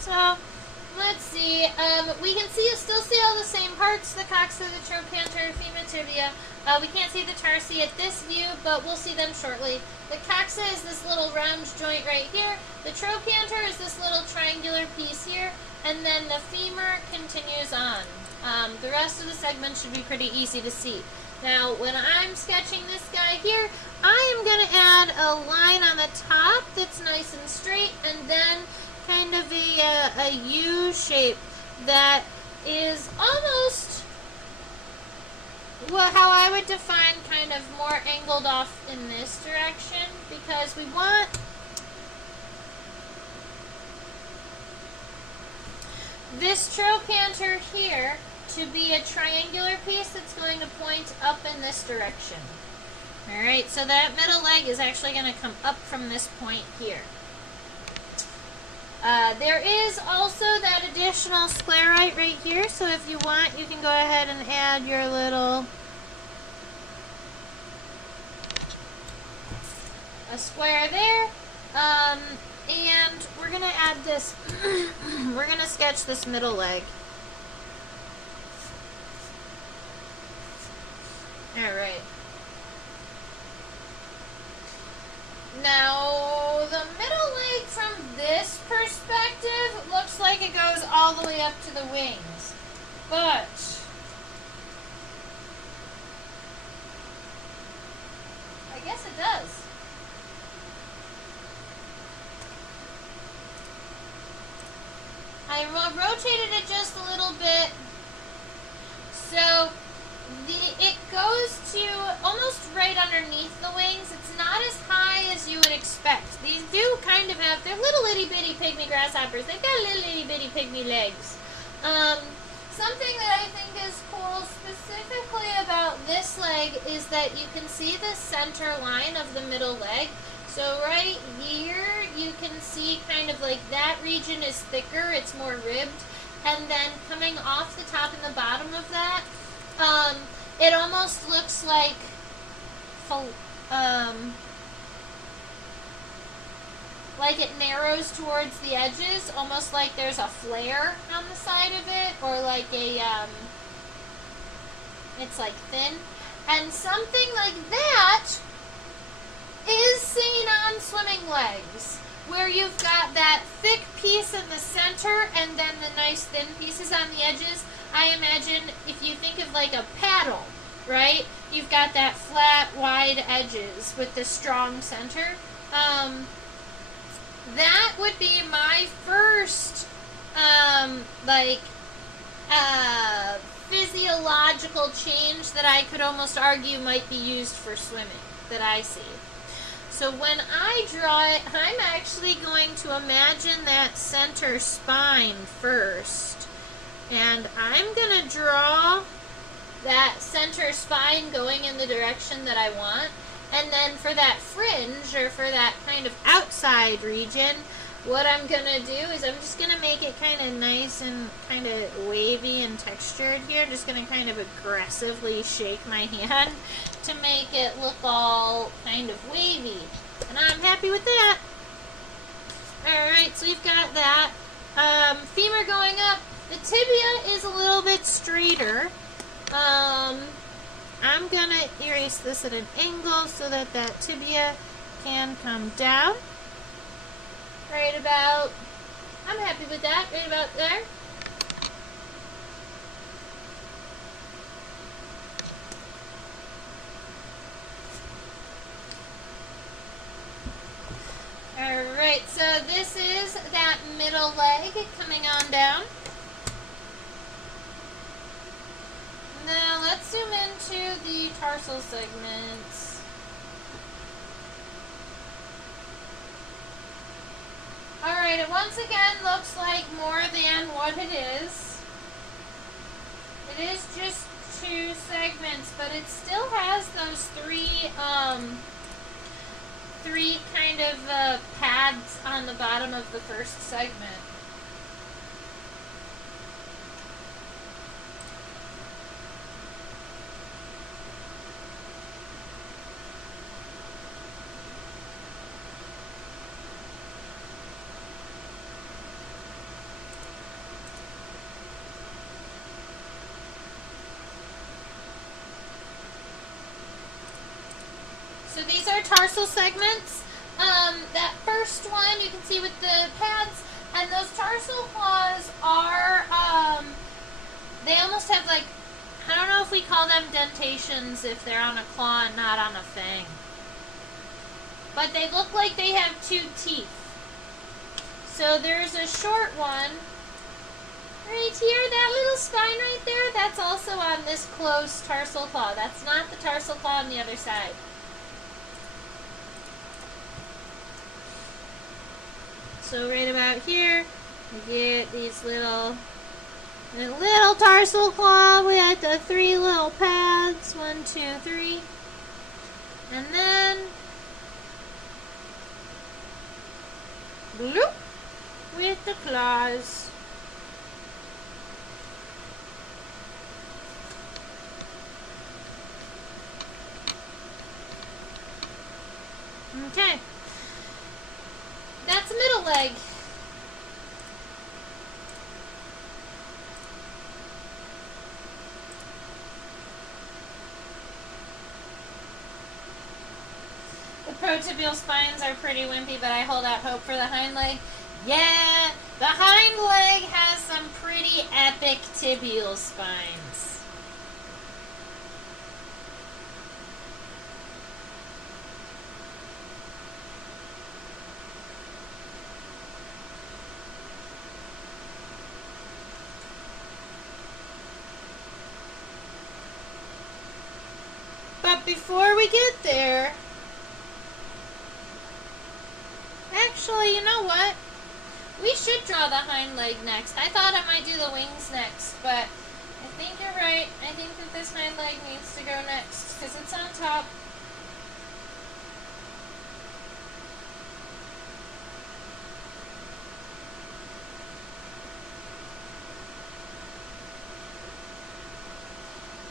So, let's see. We can still see all the same parts, the coxa, the trochanter, femur, tibia. We can't see the tarsi at this view, but we'll see them shortly. The coxa is this little round joint right here. The trochanter is this little triangular piece here. And then the femur continues on. The rest of the segment should be pretty easy to see. Now, when I'm sketching this guy here, I am going to add a line on the top that's nice and straight, and then kind of a U shape that is almost, well, how I would define kind of more angled off in this direction, because we want this trochanter here to be a triangular piece that's going to point up in this direction. Alright, so that middle leg is actually going to come up from this point here. There is also that additional sclerite right here, so if you want, you can go ahead and add your little a square there. And we're going to add this, we're going to sketch this middle leg. Alright. Now, the middle leg from this perspective looks like it goes all the way up to the wings. But I guess it does. I rotated it just a little bit. So it goes to almost right underneath the wings. It's not as high as you would expect. These do kind of have, they're little itty bitty pygmy grasshoppers. They've got little itty bitty pygmy legs. Something that I think is cool specifically about this leg is that you can see the center line of the middle leg. So right here, you can see kind of like that region is thicker, it's more ribbed. And then coming off the top and the bottom of that, it almost looks like it narrows towards the edges, almost like there's a flare on the side of it, or like a, it's like thin. And something like that is seen on swimming legs, where you've got that thick piece in the center and then the nice thin pieces on the edges. I imagine if you think of like a paddle, right? You've got that flat, wide edges with the strong center. That would be my first, physiological change that I could almost argue might be used for swimming that I see. So when I draw it, I'm actually going to imagine that center spine first. And I'm going to draw that center spine going in the direction that I want. And then for that fringe, or for that kind of outside region, what I'm going to do is I'm just going to make it kind of nice and kind of wavy and textured here. Just going to kind of aggressively shake my hand to make it look all kind of wavy. And I'm happy with that. Alright, so we've got that. Femur going up. The tibia is a little bit straighter. I'm going to erase this at an angle so that that tibia can come down. Right about, I'm happy with that, right about there. Alright, so this is that middle leg coming on down. Now let's zoom into the tarsal segments. Alright, it once again looks like more than what it is. It is just 2 segments, but it still has those three kind of pads on the bottom of the first segment. So these are tarsal segments. That first one you can see with the pads, and those tarsal claws are, they almost have like, I don't know if we call them dentations if they're on a claw and not on a fang. But they look like they have 2 teeth. So there's a short one right here, that little spine right there, that's also on this close tarsal claw. That's not the tarsal claw on the other side. So right about here, we get these little tarsal claw with the 3 little pads, 1, 2, 3, and then bloop with the claws. Okay. That's the middle leg. The protibial spines are pretty wimpy, but I hold out hope for the hind leg. Yeah, the hind leg has some pretty epic tibial spines. But before we get there, actually, you know what? We should draw the hind leg next. I thought I might do the wings next, but I think you're right. I think that this hind leg needs to go next because it's on top.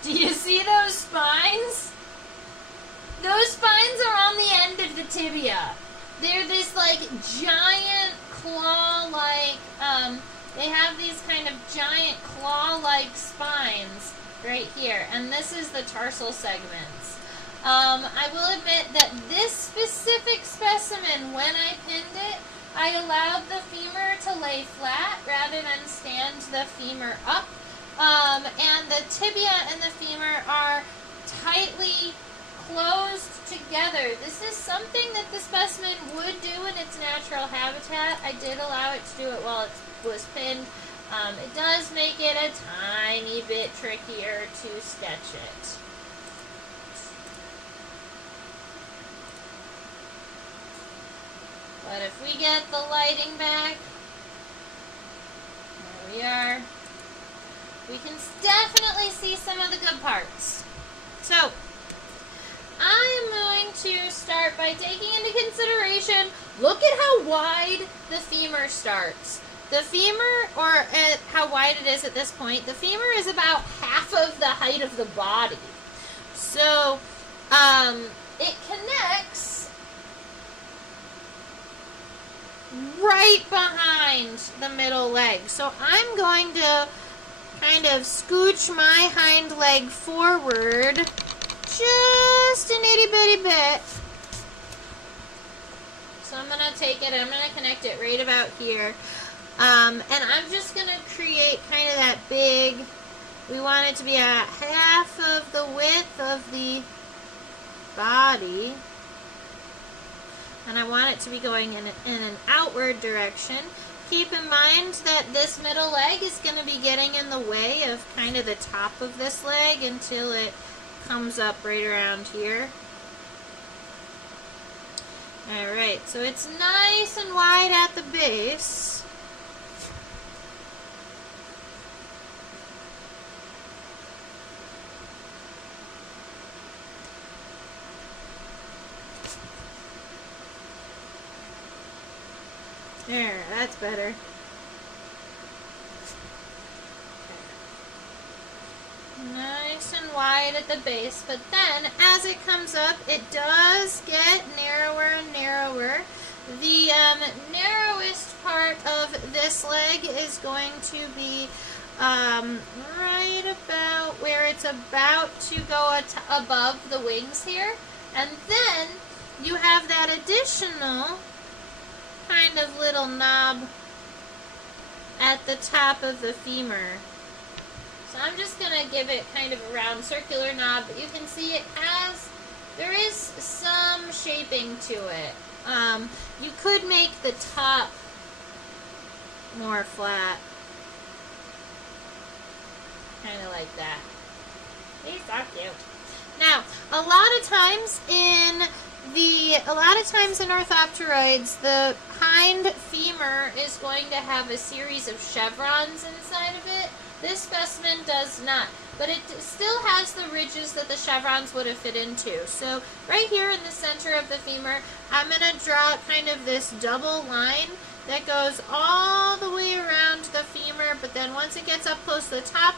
Do you see those spines? Those spines are on the end of the tibia. They're this like giant claw-like, they have these kind of giant claw-like spines right here. And this is the tarsal segments. I will admit that this specific specimen, when I pinned it, I allowed the femur to lay flat rather than stand the femur up. And the tibia and the femur are tightly closed together. This is something that the specimen would do in its natural habitat. I did allow it to do it while it was pinned. It does make it a tiny bit trickier to sketch it. But if we get the lighting back, there we are, we can definitely see some of the good parts. So, I am going to start by taking into consideration, look at how wide the femur starts. The femur, or at how wide it is at this point, the femur is about half of the height of the body. So, it connects right behind the middle leg. So I'm going to kind of scooch my hind leg forward just an itty bitty bit. So I'm going to take it, I'm going to connect it right about here. And I'm just going to create kind of that big, we want it to be at half of the width of the body. And I want it to be going in an outward direction. Keep in mind that this middle leg is going to be getting in the way of kind of the top of this leg until it comes up right around here. Alright, so it's nice and wide at the base. There, that's better. Nice and wide at the base, but then as it comes up, it does get narrower and narrower. The narrowest part of this leg is going to be right about where it's about to go above the wings here. And then you have that additional kind of little knob at the top of the femur. So I'm just going to give it kind of a round circular knob, but you can see there is some shaping to it. You could make the top more flat. Kind of like that. These are cute. Now, a lot of times in orthopteroids, the hind femur is going to have a series of chevrons inside of it. This specimen does not, but it still has the ridges that the chevrons would have fit into. So right here in the center of the femur, I'm going to draw kind of this double line that goes all the way around the femur, but then once it gets up close to the top,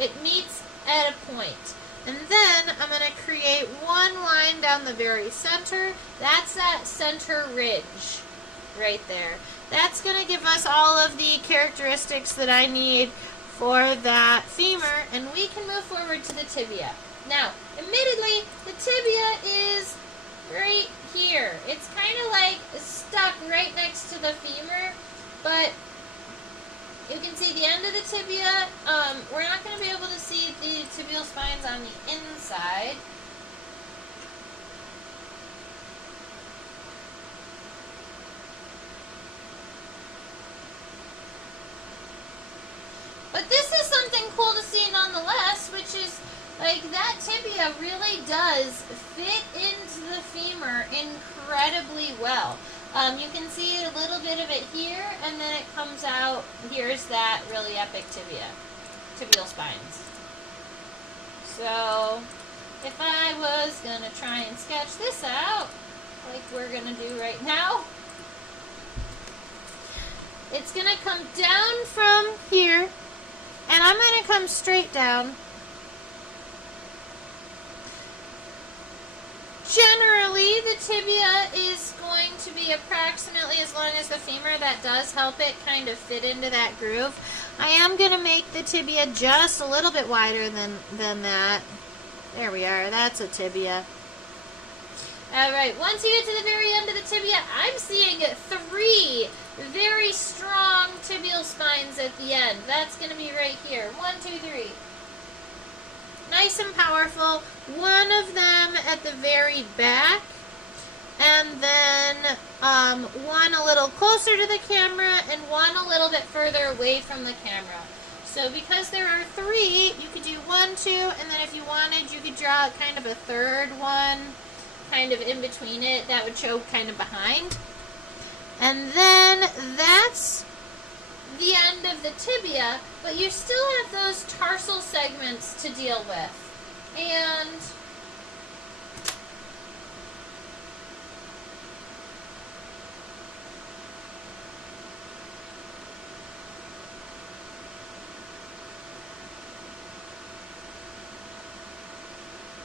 it meets at a point. And then I'm going to create one line down the very center. That's that center ridge right there. That's going to give us all of the characteristics that I need for that femur, and we can move forward to the tibia. Now, admittedly, the tibia is right here. It's kind of like stuck right next to the femur, but you can see the end of the tibia. We're not going to be able to see the tibial spines on the inside. But this is something cool to see nonetheless, which is like that tibia really does fit into the femur incredibly well. You can see a little bit of it here, and then it comes out. Here's that really epic tibial spines. So, if I was going to try and sketch this out, like we're going to do right now, it's going to come down from here, and I'm going to come straight down. Generally, the tibia is going to be approximately as long as the femur. That does help it kind of fit into that groove. I am going to make the tibia just a little bit wider than that. There we are. That's a tibia. Alright, once you get to the very end of the tibia, I'm seeing 3 very strong tibial spines at the end. That's going to be right here. 1, 2, 3. Nice and powerful. One of them at the very back. and then one a little closer to the camera and one a little bit further away from the camera. So because there are three, you could do 1, 2, and then if you wanted, you could draw kind of a third one, kind of in between it, that would show kind of behind. And then that's the end of the tibia, but you still have those tarsal segments to deal with. And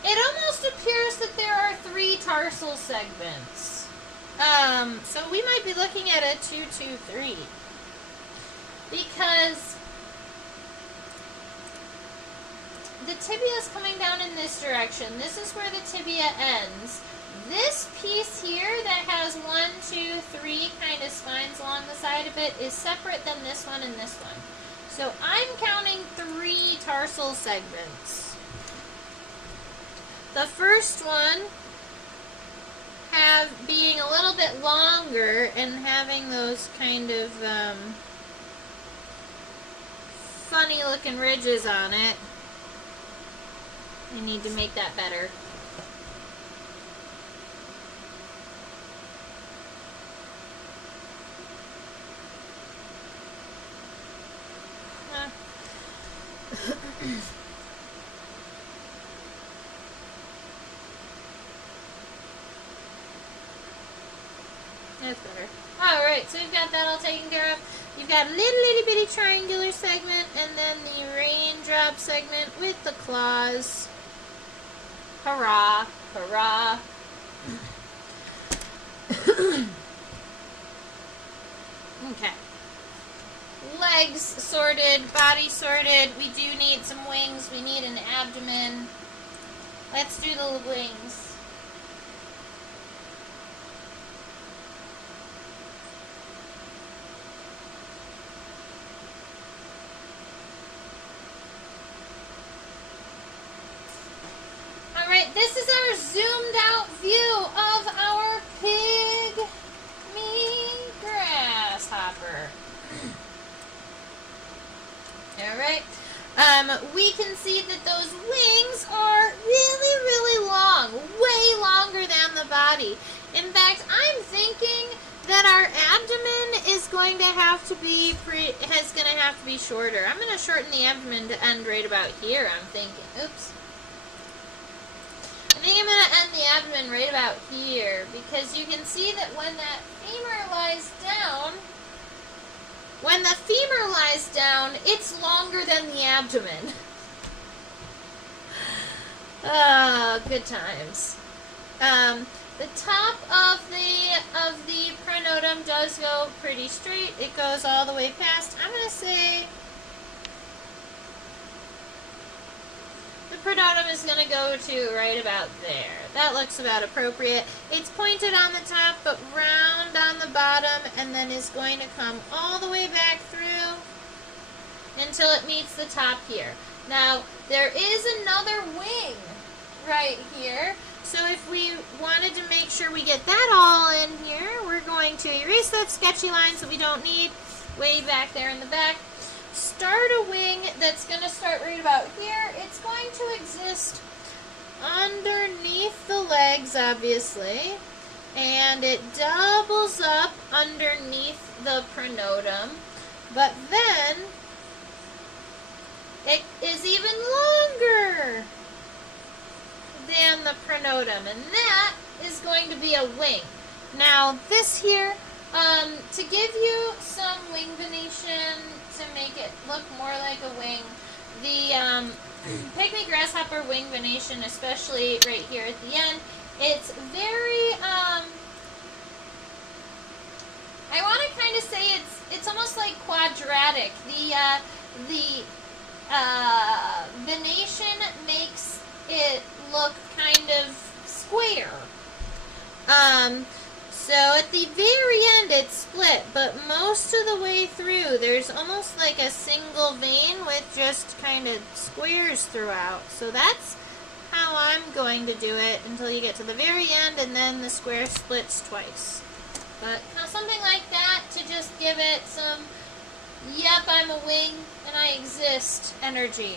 it almost appears that there are 3 tarsal segments. So we might be looking at a 2, 2, 3. Because the tibia is coming down in this direction. This is where the tibia ends. This piece here that has 1, 2, 3 kind of spines along the side of it is separate than this one and this one. So I'm counting 3 tarsal segments. The first one being a little bit longer and having those kind of funny looking ridges on it. I need to make that better. That's better. Alright, so we've got that all taken care of. You've got a little bitty triangular segment and then the raindrop segment with the claws. Hurrah, hurrah. Okay. Legs sorted, body sorted. We do need some wings. We need an abdomen. Let's do the wings. Alright, this is our zoomed out view of our Pygmy grasshopper. Alright, we can see that those wings are really, really long, way longer than the body. In fact, I'm thinking that our abdomen is going to have to be shorter. I'm going to shorten the abdomen to end right about here, I'm thinking. Oops. I think I'm going to end the abdomen right about here, because you can see that when that femur lies down, it's longer than the abdomen. Oh, good times. The top of the pronotum does go pretty straight. It goes all the way past. I'm going to say the pronotum is going to go to right about there. That looks about appropriate. It's pointed on the top, but round on the bottom, and then is going to come all the way back through until it meets the top here. Now, there is another wing right here, so if we wanted to make sure we get that all in here, we're going to erase that sketchy lines that we don't need way back there in the back. Start a wing that's going to start right about here. It's going to exist underneath the legs, obviously, and it doubles up underneath the pronotum, but then it is even longer than the pronotum, and that is going to be a wing. Now, this here, to give you some wing venation, to make it look more like a wing, the Pygmy grasshopper wing venation, especially right here at the end, it's very, I want to kind of say it's almost like quadratic. The venation makes it look kind of square. So at the very end it's split, but most of the way through there's almost like a single vein with just kind of squares throughout. So that's how how I'm going to do it until you get to the very end, and then the square splits twice. But something like that to just give it some, yep, I'm a wing and I exist energy.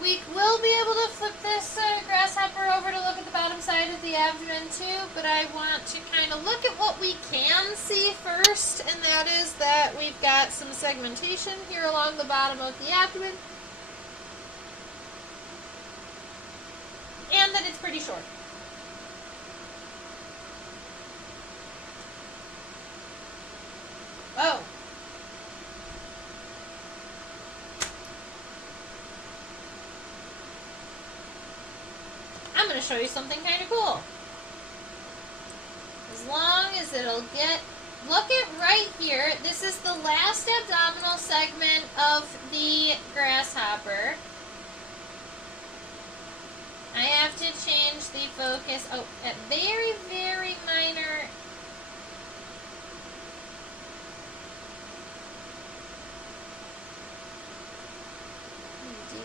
We will be able to flip this grasshopper over to look at the bottom side of the abdomen too, but I want to kind of look at what we can see first, and that is that we've got some segmentation here along the bottom of the abdomen, and that it's pretty short. Oh. I'm going to show you something kind of cool. As long as it'll get, look at right here. This is the last abdominal segment of the grasshopper. I have to change the focus. Oh, at very, very minor.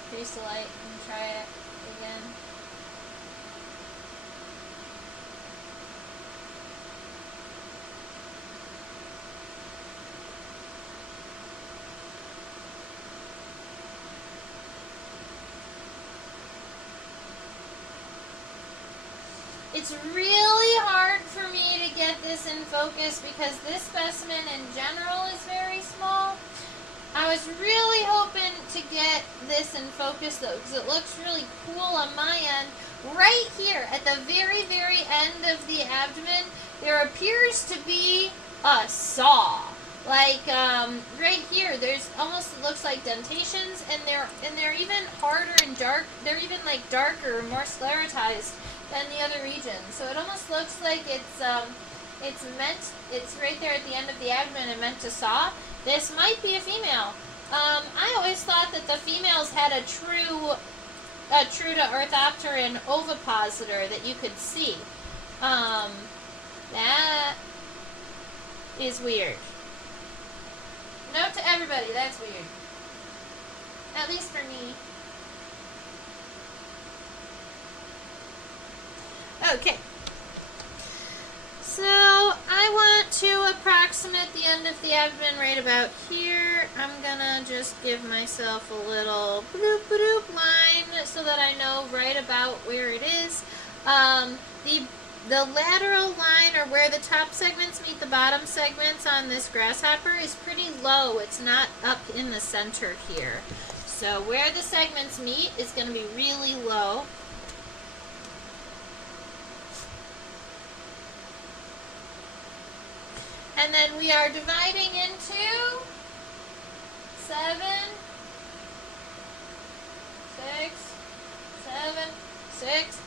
Decrease the light and try it again. It's really hard for me to get this in focus because this specimen in general is very small. I was really hoping to get this in focus though, because it looks really cool on my end. Right here at the very, very end of the abdomen, there appears to be a saw. Like right here, there's almost, it looks like dentations, and they're even harder and dark. They're even like darker, more sclerotized than the other regions. So it almost looks like it's right there at the end of the abdomen and meant to saw. This might be a female. I always thought that the females had a true to Orthopteran ovipositor that you could see. That is weird. Note to everybody, that's weird. At least for me. Okay. So I want to approximate the end of the abdomen right about here. I'm gonna just give myself a little bloop bloop line so that I know right about where it is. The lateral line, or where the top segments meet the bottom segments on this grasshopper, is pretty low. It's not up in the center here. So where the segments meet is going to be really low. And then we are dividing into 7, 6, 7, 6.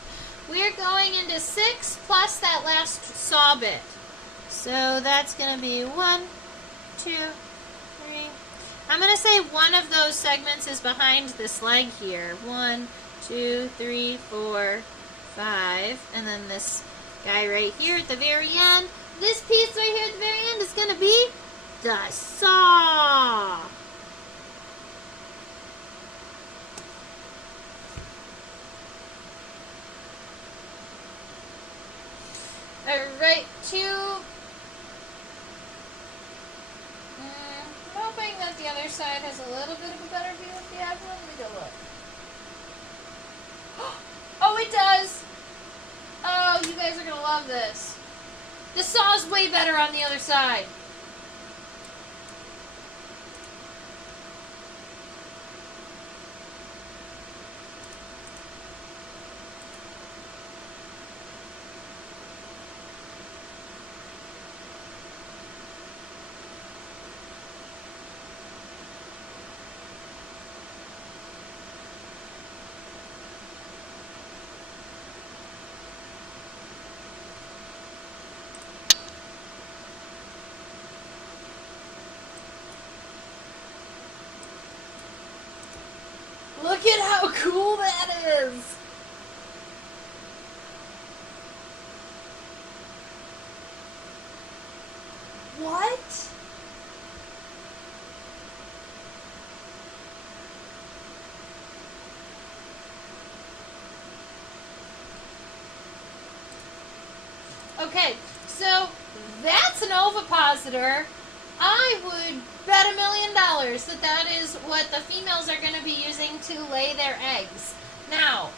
We're going into 6 plus that last saw bit. So that's going to be 1, 2, 3. I'm going to say one of those segments is behind this leg here. 1, 2, 3, 4, 5. And then this guy right here at the very end. This piece right here at the very end is going to be the saw. Alright, I'm hoping that the other side has a little bit of a better view of the abdomen. Let me go look. Oh, it does! Oh, you guys are going to love this. The saw's way better on the other side. Look at how cool that is! What? Okay, so that's an ovipositor. I would bet $1 million that that is what the females are going to be using to lay their eggs. Now,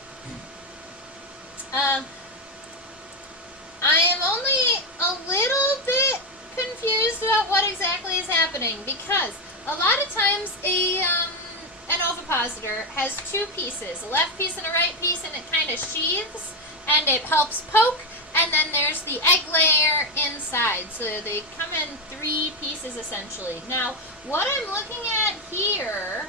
I am only a little bit confused about what exactly is happening, because a lot of times an ovipositor has two pieces, a left piece and a right piece, and it kind of sheathes and it helps poke, and then there's the egg layer inside. So they come in 3 pieces essentially. Now, what I'm looking at here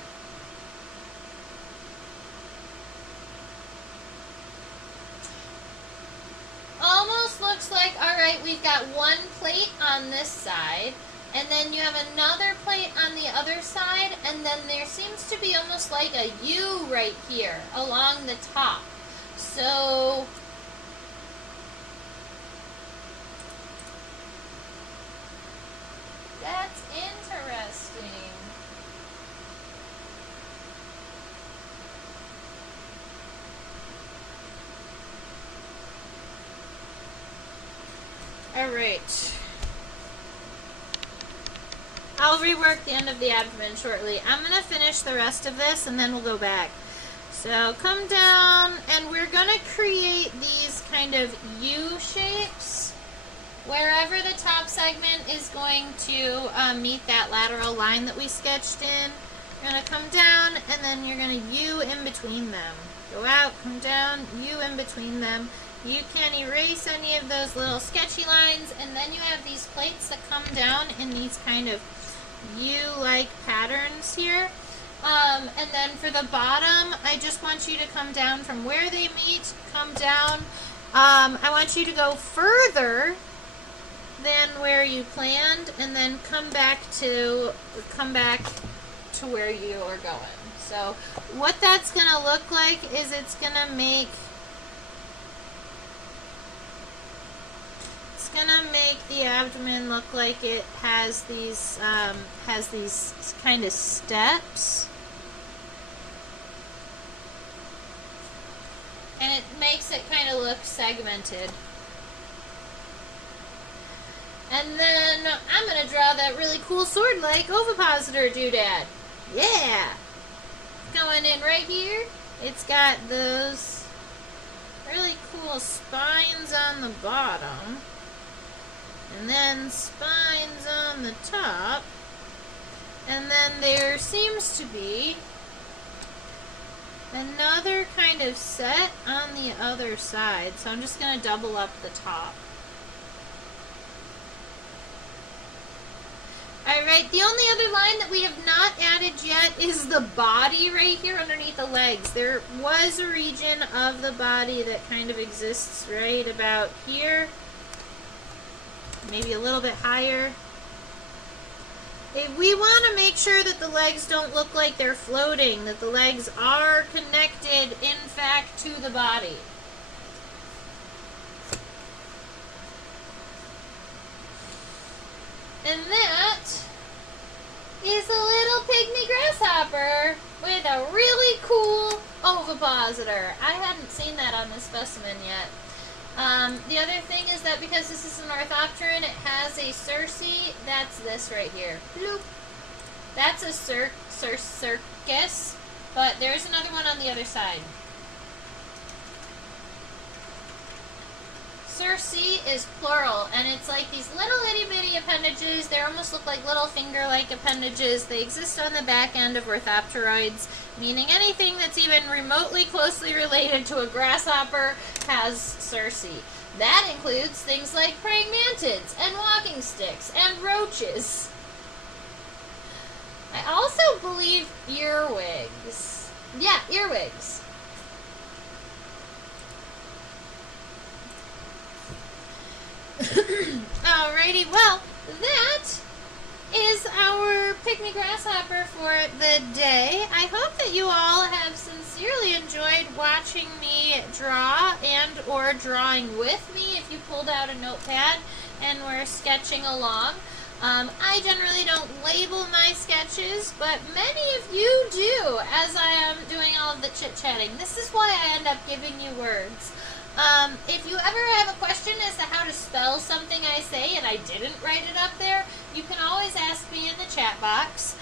almost looks like, alright, we've got one plate on this side, and then you have another plate on the other side, and then there seems to be almost like a U right here along the top. So that's interesting. Alright. I'll rework the end of the abdomen shortly. I'm going to finish the rest of this and then we'll go back. So come down, and we're going to create these kind of U shapes wherever the top segment is going to meet that lateral line that we sketched in. You're going to come down, and then you're going to U in between them. Go out, come down, U in between them. You can erase any of those little sketchy lines, and then you have these plates that come down in these kind of U-like patterns here. And then for the bottom, I just want you to come down from where they meet, come down. I want you to go further than where you planned, and then come back to where you are going. So what that's going to look like is it's going to make the abdomen look like it has these kind of steps, and it makes it kind of look segmented. And then I'm going to draw that really cool sword-like ovipositor doodad. Yeah! Going in right here. It's got those really cool spines on the bottom. And then spines on the top. And then there seems to be another kind of set on the other side. So I'm just going to double up the top. Alright, the only other line that we have not added yet is the body right here underneath the legs. There was a region of the body that kind of exists right about here. Maybe a little bit higher. We want to make sure that the legs don't look like they're floating, that the legs are connected, in fact, to the body. And that is a little pygmy grasshopper with a really cool ovipositor. I hadn't seen that on this specimen yet. The other thing is that because this is an orthopteran, it has a cerci. That's this right here. Bloop. That's a circus, but there's another one on the other side. Cerci is plural, and it's like these little itty-bitty appendages. They almost look like little finger-like appendages. They exist on the back end of orthopteroids, meaning anything that's even remotely closely related to a grasshopper has cerci. That includes things like praying mantids, and walking sticks, and roaches. I also believe earwigs. Yeah, earwigs. Alrighty, well, that is our pygmy grasshopper for the day. I hope that you all have sincerely enjoyed watching me draw and or drawing with me if you pulled out a notepad and were sketching along. I generally don't label my sketches, but many of you do as I am doing all of the chit-chatting. This is why I end up giving you words. If you ever have a question as to how to spell something I say and I didn't write it up there, you can always ask me in the chat box.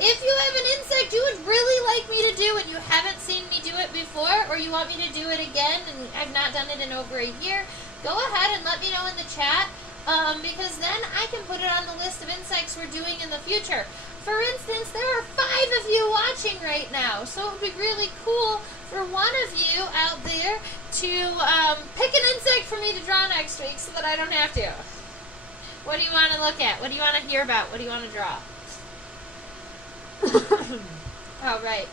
If you have an insect you would really like me to do and you haven't seen me do it before, or you want me to do it again and I've not done it in over a year, go ahead and let me know in the chat, because then I can put it on the list of insects we're doing in the future. For instance, there are 5 of you watching right now, so it would be really cool for one of you out there to pick an insect for me to draw next week so that I don't have to. What do you want to look at? What do you want to hear about? What do you want to draw? Oh, right.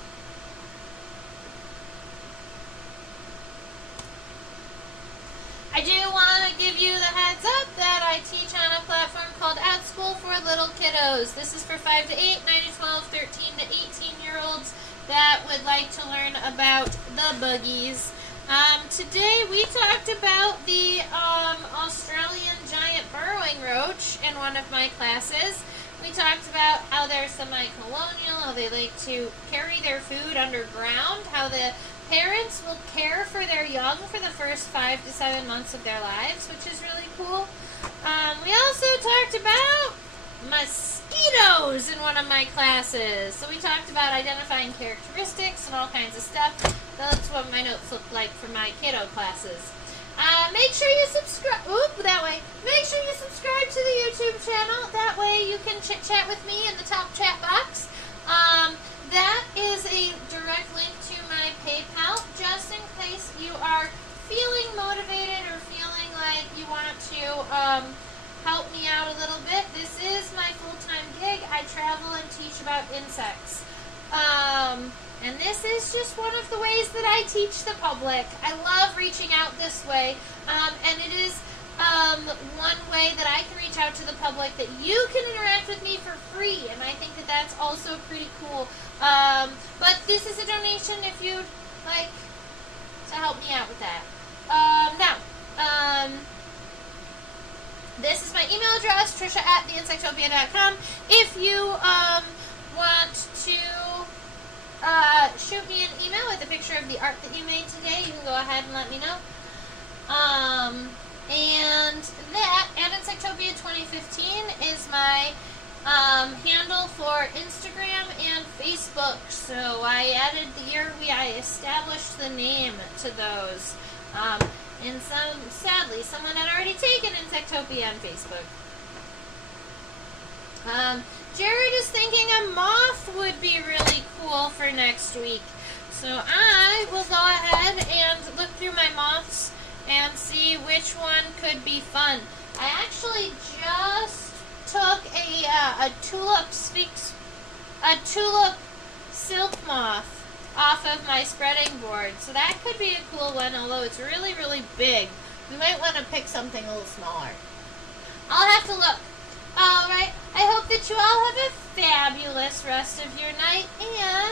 I do want to give you the heads up that I teach on a platform called At School for Little Kiddos. This is for 5 to 8, 9 to 12, 13 to 18-year-olds that would like to learn about the boogies. Today we talked about the Australian giant burrowing roach in one of my classes. We talked about how they're semi-colonial, how they like to carry their food underground, how the parents will care for their young for the first 5 to 7 months of their lives, which is really cool. We also talked about mosquitoes in one of my classes. So we talked about identifying characteristics and all kinds of stuff. That's what my notes look like for my kiddo classes. Make sure you subscribe. Make sure you subscribe to the YouTube channel. That way you can chit chat with me in the top chat box. That is a direct link to my PayPal, just in case you are feeling motivated or feeling like you want to help me out a little bit. This is my full-time gig. I travel and teach about insects. And this is just one of the ways that I teach the public. I love reaching out this way, and it is one way that I can reach out to the public that you can interact with me for free, and I think that that's also pretty cool. But this is a donation if you'd like to help me out with that. This is my email address, trisha@theinsectopia.com. If you want to shoot me an email with a picture of the art that you made today, you can go ahead and let me know. And that, at Insectopia2015, is my handle for Instagram and Facebook. So I added the year I established the name to those. And sadly, someone had already taken Insectopia on Facebook. Jared is thinking a moth would be really cool for next week. So I will go ahead and look through my moths and see which one could be fun. I actually just took a tulip silk moth off of my spreading board. So that could be a cool one, although it's really, really big. We might want to pick something a little smaller. I'll have to look. Alright, I hope that you all have a fabulous rest of your night, and